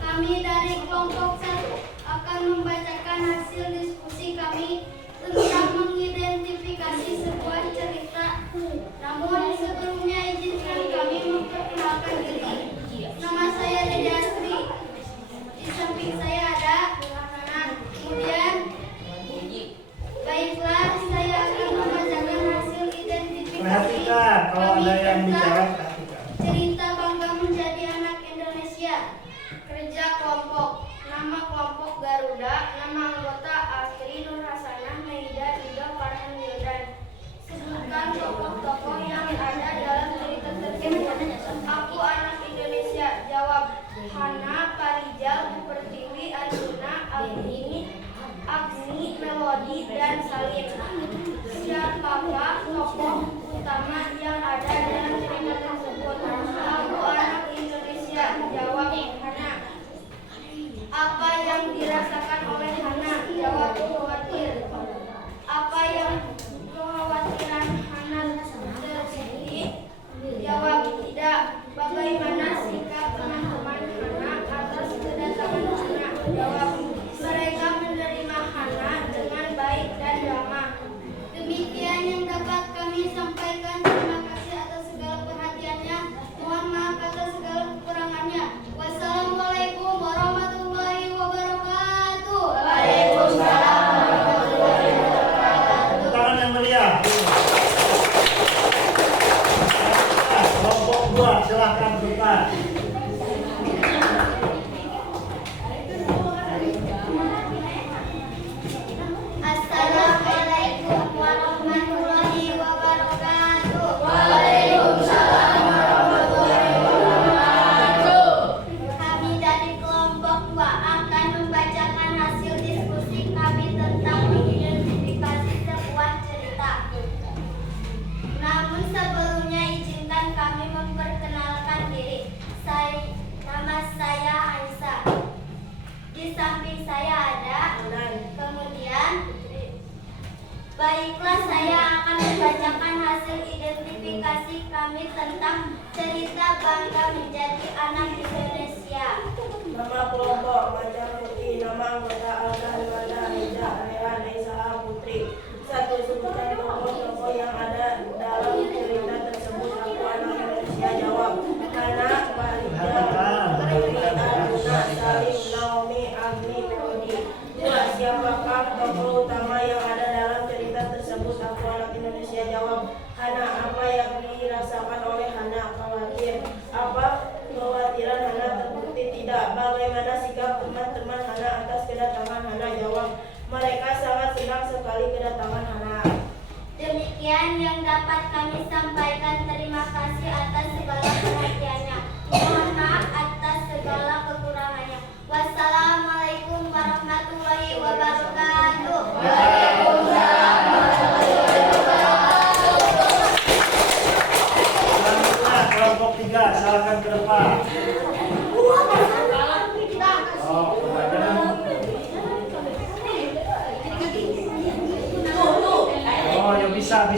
Kami dari kelompok 1 akan membacakan hasil diskusi kami tentang mengidentifikasi sebuah cerita. Namun sebelumnya izinkan kami memperkenalkan diri. Nama saya Dede Astri. Di samping saya ada Hanan. Kemudian baiklah, saya akan membacakan hasil identifikasi Perhatikan kalau kami ada yang bicara, tentang perhatikan. cerita bangga menjadi anak Indonesia. Kerja kelompok. Nama kelompok Garuda. Nama anggota Astri Nur Hasanah Maida Ida Farhan Wildan. Sebutkan tokoh-tokoh yang ada dalam cerita tersebut. Aku anak Indonesia. Jawab. Hana, Parijal, Pertiwi, Arjuna, Agni, Melodi, dan Salim. Siapakah tokoh utama yang ada dalam cerita tersebut? Aku anak Indonesia. Jawab Hana. Apa yang dirasakan oleh Hana? Jawab khawatir. Apa yang kekhawatiran Hana terjadi? Jawab tidak. Bagaimana sikap teman-teman Hana atas kedatangan Hana? Jawab mereka menerima Hana dengan baik dan ramah. Demikian yang dapat kami sampaikan. Terima kasih atas segala perhatiannya. Mohon maaf atas segala kekurangannya. Wassalamualaikum warahmatullahi wabarakatuh. Waalaikumsalam warahmatullahi wabarakatuh. Tangan yang meriah. Kelompok 2 silahkan depan. Assalamualaikum warahmatullahi wabarakatuh. Waalaikumsalam warahmatullahi wabarakatuh. Kami dari kelompok 2 akan membacakan hasil diskusi kami tentang mengidentifikasi sebuah cerita. Namun sebelumnya izinkan kami memperkenalkan diri. Nama saya Aisyah. Di samping saya ada kemudian baiklah, saya akan membacakan hasil identifikasi kami tentang cerita bangga menjadi anak Indonesia. Nama kelompok Majar Putih. Nama anggota Alda Alda Reza Rehan Aisyah Putri. 1. Sebutkan tokoh-tokoh yang ada dalam cerita tersebut. Aku anak Indonesia. Jawab Hana, Parijal, Pertiwi, Arjuna, Salim, Naomi, Agni, Melodi. 2. Siapakah tokoh utama yang ada dalam cerita tersebut? Aku anak Indonesia. Jawab Hana. Apa yang dirasakan oleh Hana? Khawatir. Apa kekhawatiran Hana terbukti? Tidak. Bagaimana sikap teman-teman Hana atas kedatangan Hana? Jawab mereka sangat senang sekali kedatangan Hana. Demikian yang dapat kami sampaikan. Terima kasih atas segala perhatiannya. Mohon maaf atas segala kekurangannya. Wassalamualaikum warahmatullahi wabarakatuh. Waalaikumsalam warahmatullahi wabarakatuh. Selanjutnya kelompok 3 silakan ke depan. Oh, oh, ya bisa.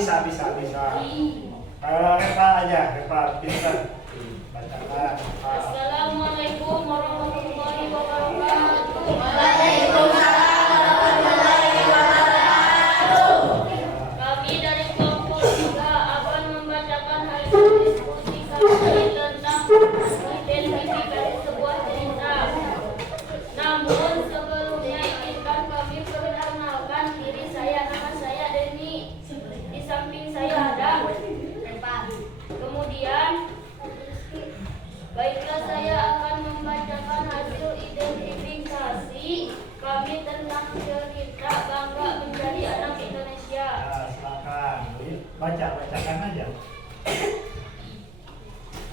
Reva aja, Reva pintar. Bacakan. Assalamualaikum warahmatullahi wabarakatuh. Waalaikumsalam warahmatullahi wabarakatuh. Kami dari kelompok 3 akan membacakan hasil diskusi kami tentang identifikasi sebuah cerita. Namun sebelum Baiklah, saya akan membacakan hasil identifikasi kami tentang cerita Bangga Menjadi Anak Indonesia. Nah, silakan. Bacakan aja.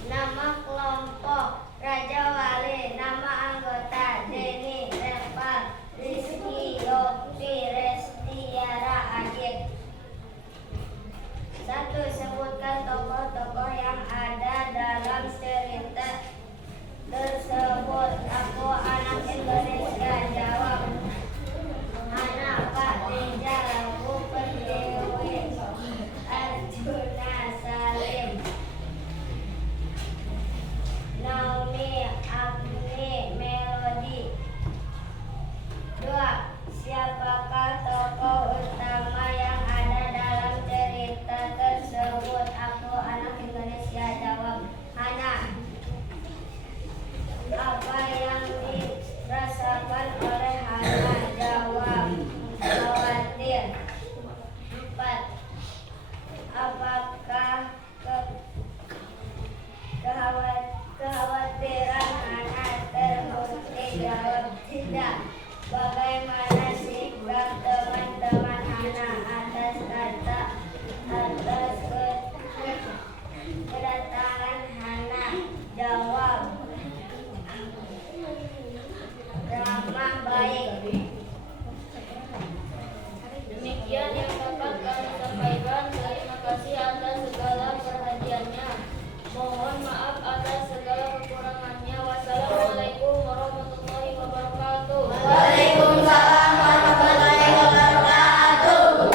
Nama kelompok Raja Wali, nama anggota Denny, Reva, Rizky, Yopi, Restiara, Agit. 1. Sebutkan tokoh-tokoh yang ada dalam cerita tersebut. Aku anak Indonesia. Jawab. Hana, Pak Teja, Labu Pertiwi, Arjuna, Salim, Naomi, Agni, Melody. 2. Siapakah tokoh utama yang ada dalam cerita tersebut? Aku anak Indonesia. Jawab. Hana. Apa yang dirasakan oleh Hana? Jawab. Khawatir. 4. Apakah kekhawatiran Hana terbukti? Jawab tidak. Bagaimana sikap teman-teman Hana atas kedatangan Hana? Jawab. Ramah, baik. Demikian yang dapat kami sampaikan. Terima kasih atas segala perhatiannya. Mohon maaf atas segala kekurangannya. Wassalamualaikum warahmatullahi wabarakatuh. Waalaikumsalam warahmatullahi wabarakatuh.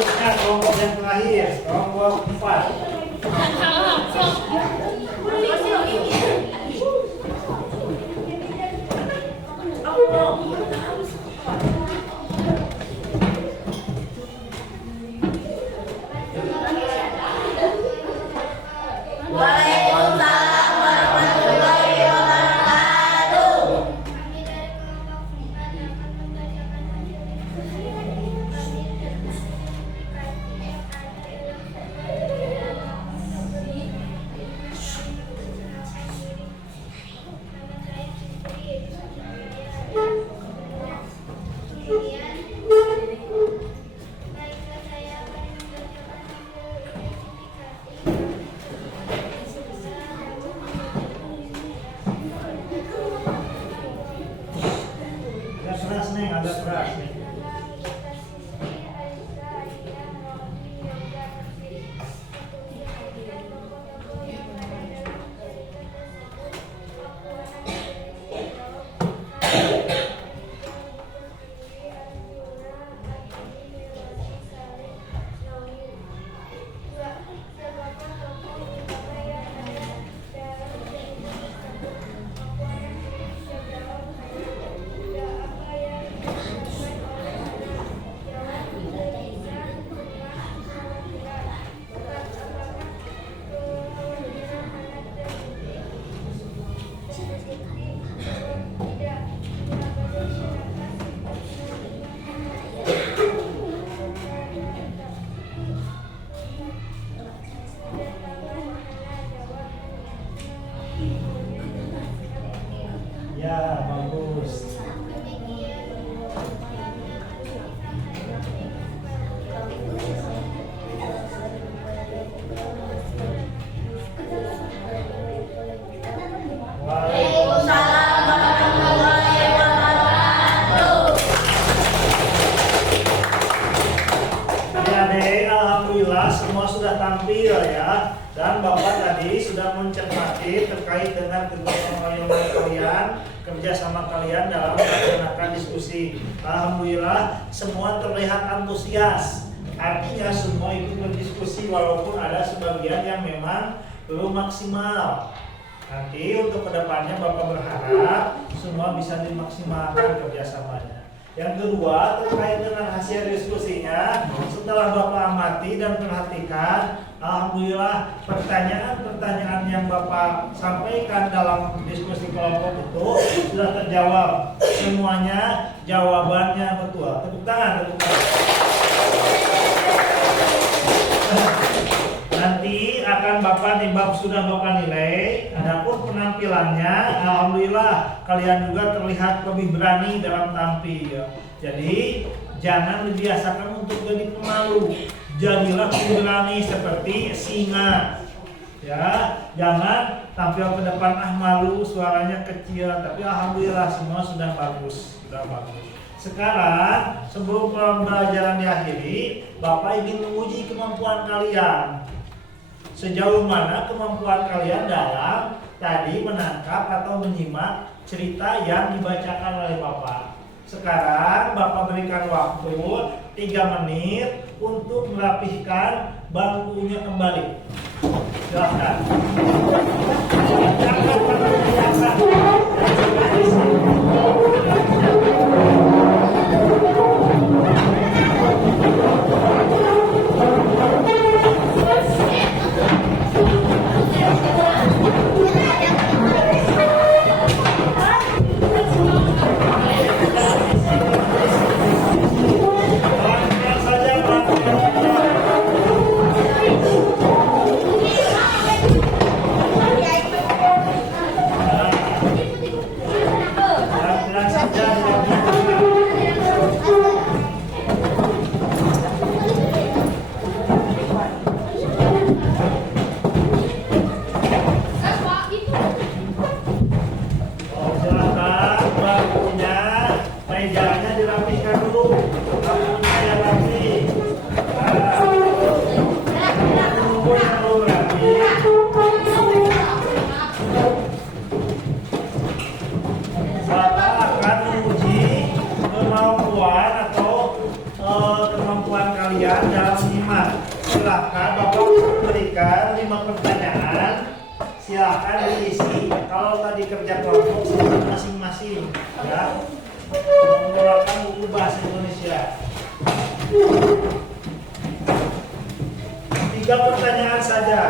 Selanjutnya kelompok yang terakhir, kelompok 4. Waalaikumsalam warahmatullahi wabarakatuh. Kami dari kelompok 4 akan membacakan hasil diskusi kami tentang identifikasi yang ada dalam nama saya Fitri. Kemudian baiklah, saya akan membacakan hasil identifikasi. Agak keras nih, agak keras nih. Ya, bagus. Waalaikumsalam warahmatullahi wabarakatuh. Adik-adik, alhamdulillah semua sudah tampil ya. Dan Bapak tadi sudah mencermati terkait dengan kegotong royongan kalian, kerjasama kalian dalam melaksanakan diskusi. Alhamdulillah semua terlihat antusias. Artinya semua ikut berdiskusi walaupun ada sebagian yang memang belum maksimal. Nanti untuk kedepannya Bapak berharap semua bisa dimaksimalkan kerjasamanya. Yang kedua, terkait dengan hasil diskusinya, setelah Bapak amati dan perhatikan, alhamdulillah pertanyaan-pertanyaan yang Bapak sampaikan dalam diskusi kelompok itu sudah terjawab. Semuanya jawabannya betul. Tepuk tangan, tepuk tangan. Nanti akan uraikan Bapak di bab sudah Bapak nilai. Adapun penampilannya, alhamdulillah kalian juga terlihat lebih berani dalam tampil. Jadi jangan dibiasakan untuk jadi pemalu. Jadilah berani seperti singa. Ya, jangan tampil ke depan malu, suaranya kecil. Tapi alhamdulillah semua sudah bagus, Sekarang sebelum pembelajaran diakhiri, Bapak ingin menguji kemampuan kalian. Sejauh mana kemampuan kalian dalam tadi menangkap atau menyimak cerita yang dibacakan oleh Bapak. Sekarang Bapak berikan waktu 3 menit untuk merapihkan bangkunya kembali. Silakan. Silakan Bapak berikan 5 pertanyaan. Silakan diisi. Kalau tadi kerja kelompok silakan masing-masing, ya. Menggunakan buku bahasa Indonesia. 3 pertanyaan saja.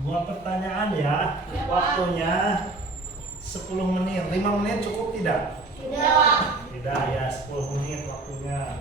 Dua pertanyaan ya. Waktunya 10 menit. 5 menit cukup tidak? Tidak ya, 10 menit waktunya.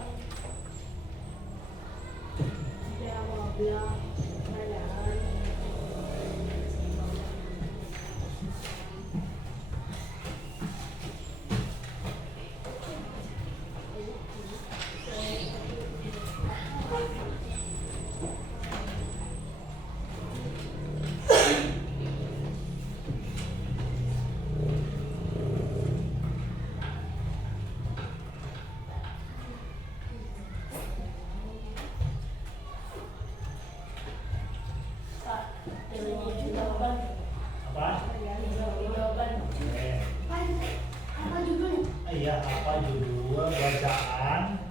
Ya, apa judul bacaan?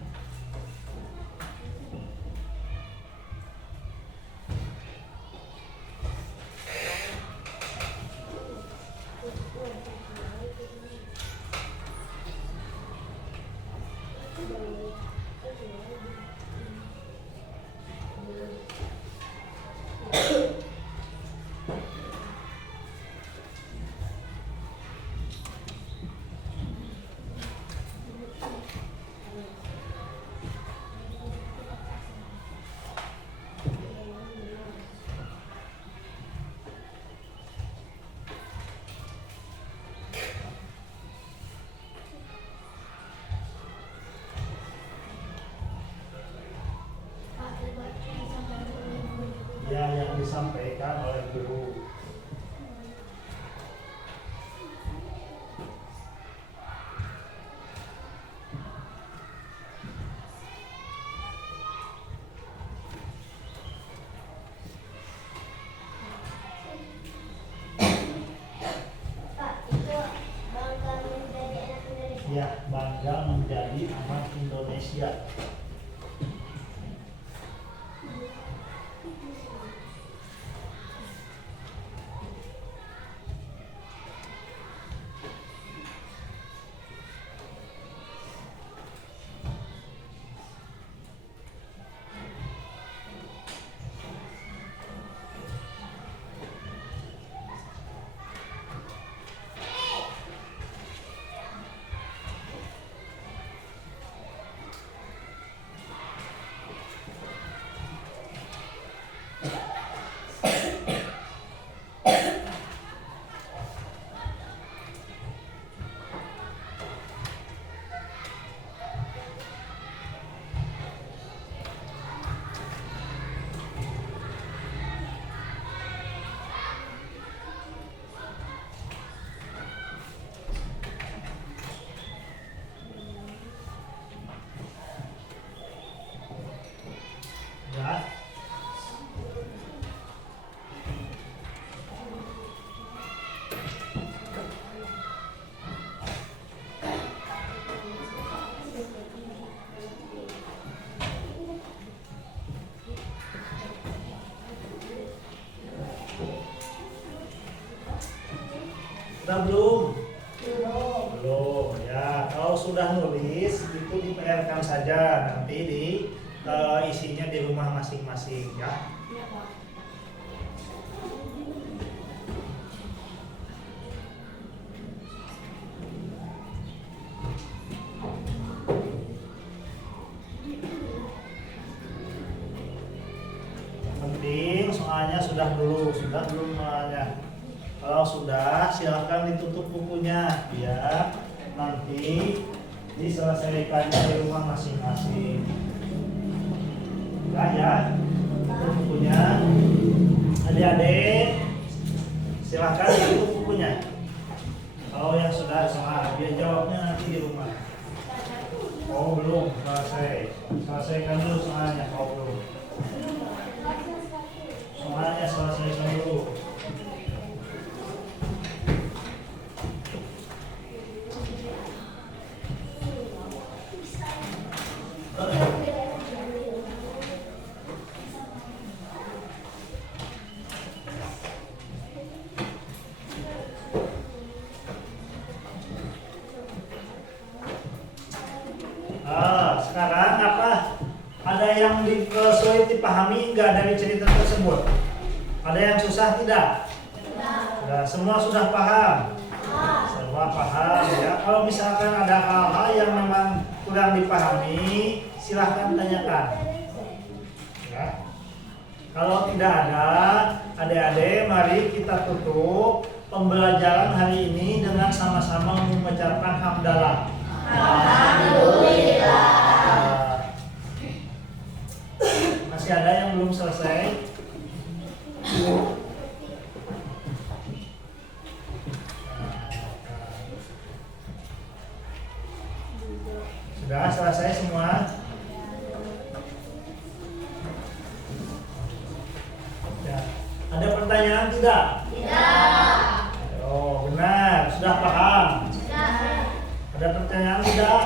Ya, yang disampaikan oleh guru. Pak, itu bangga menjadi anak Indonesia. Ya, bangga menjadi anak Indonesia. Ya. Sudah belum? Belum. Ya, kalau sudah nulis itu di PR-kan saja, nanti di isinya di rumah masing-masing ya. Penting soalnya sudah belum soalnya. Kalau sudah, silakan ditutup bukunya biar nanti diselesaikannya di rumah masing-masing. Ya, tutup bukunya. Adik-adik, silakan ditutup bukunya. Kalau yang sudah salah, biar jawabnya nanti di rumah. Oh belum selesai. Selesaikan dulu soalnya. Oh belum. Soalnya selesaikan dulu. Sekarang apa? Ada yang sulit dipahami nggak dari cerita tersebut? Ada yang susah tidak? Nah, semua sudah paham? Semua paham ya. Kalau misalkan ada hal-hal yang memang kurang dipahami, silahkan tanyakan. Ya. Kalau tidak ada, adik-adik, mari kita tutup pembelajaran hari ini dengan sama-sama mengucapkan hamdalah. Alhamdulillah. Masih ada yang belum selesai? Sudah selesai semua? Ya. Ada pertanyaan tidak? Tidak. Oh, benar. Sudah paham? Ada pertanyaan tidak?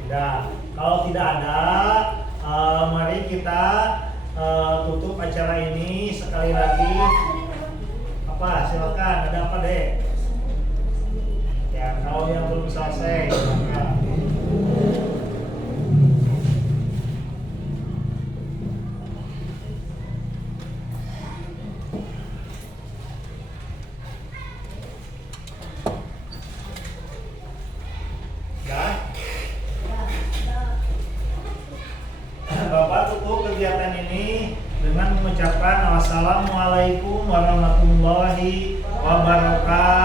Tidak. Kalau tidak ada, mari kita tutup acara ini sekali lagi. Apa? Silakan. Ada apa deh? Ya, kalau yang belum selesai, silakan. Bapak tutup kegiatan ini dengan mengucapkan wassalamualaikum warahmatullahi wabarakatuh.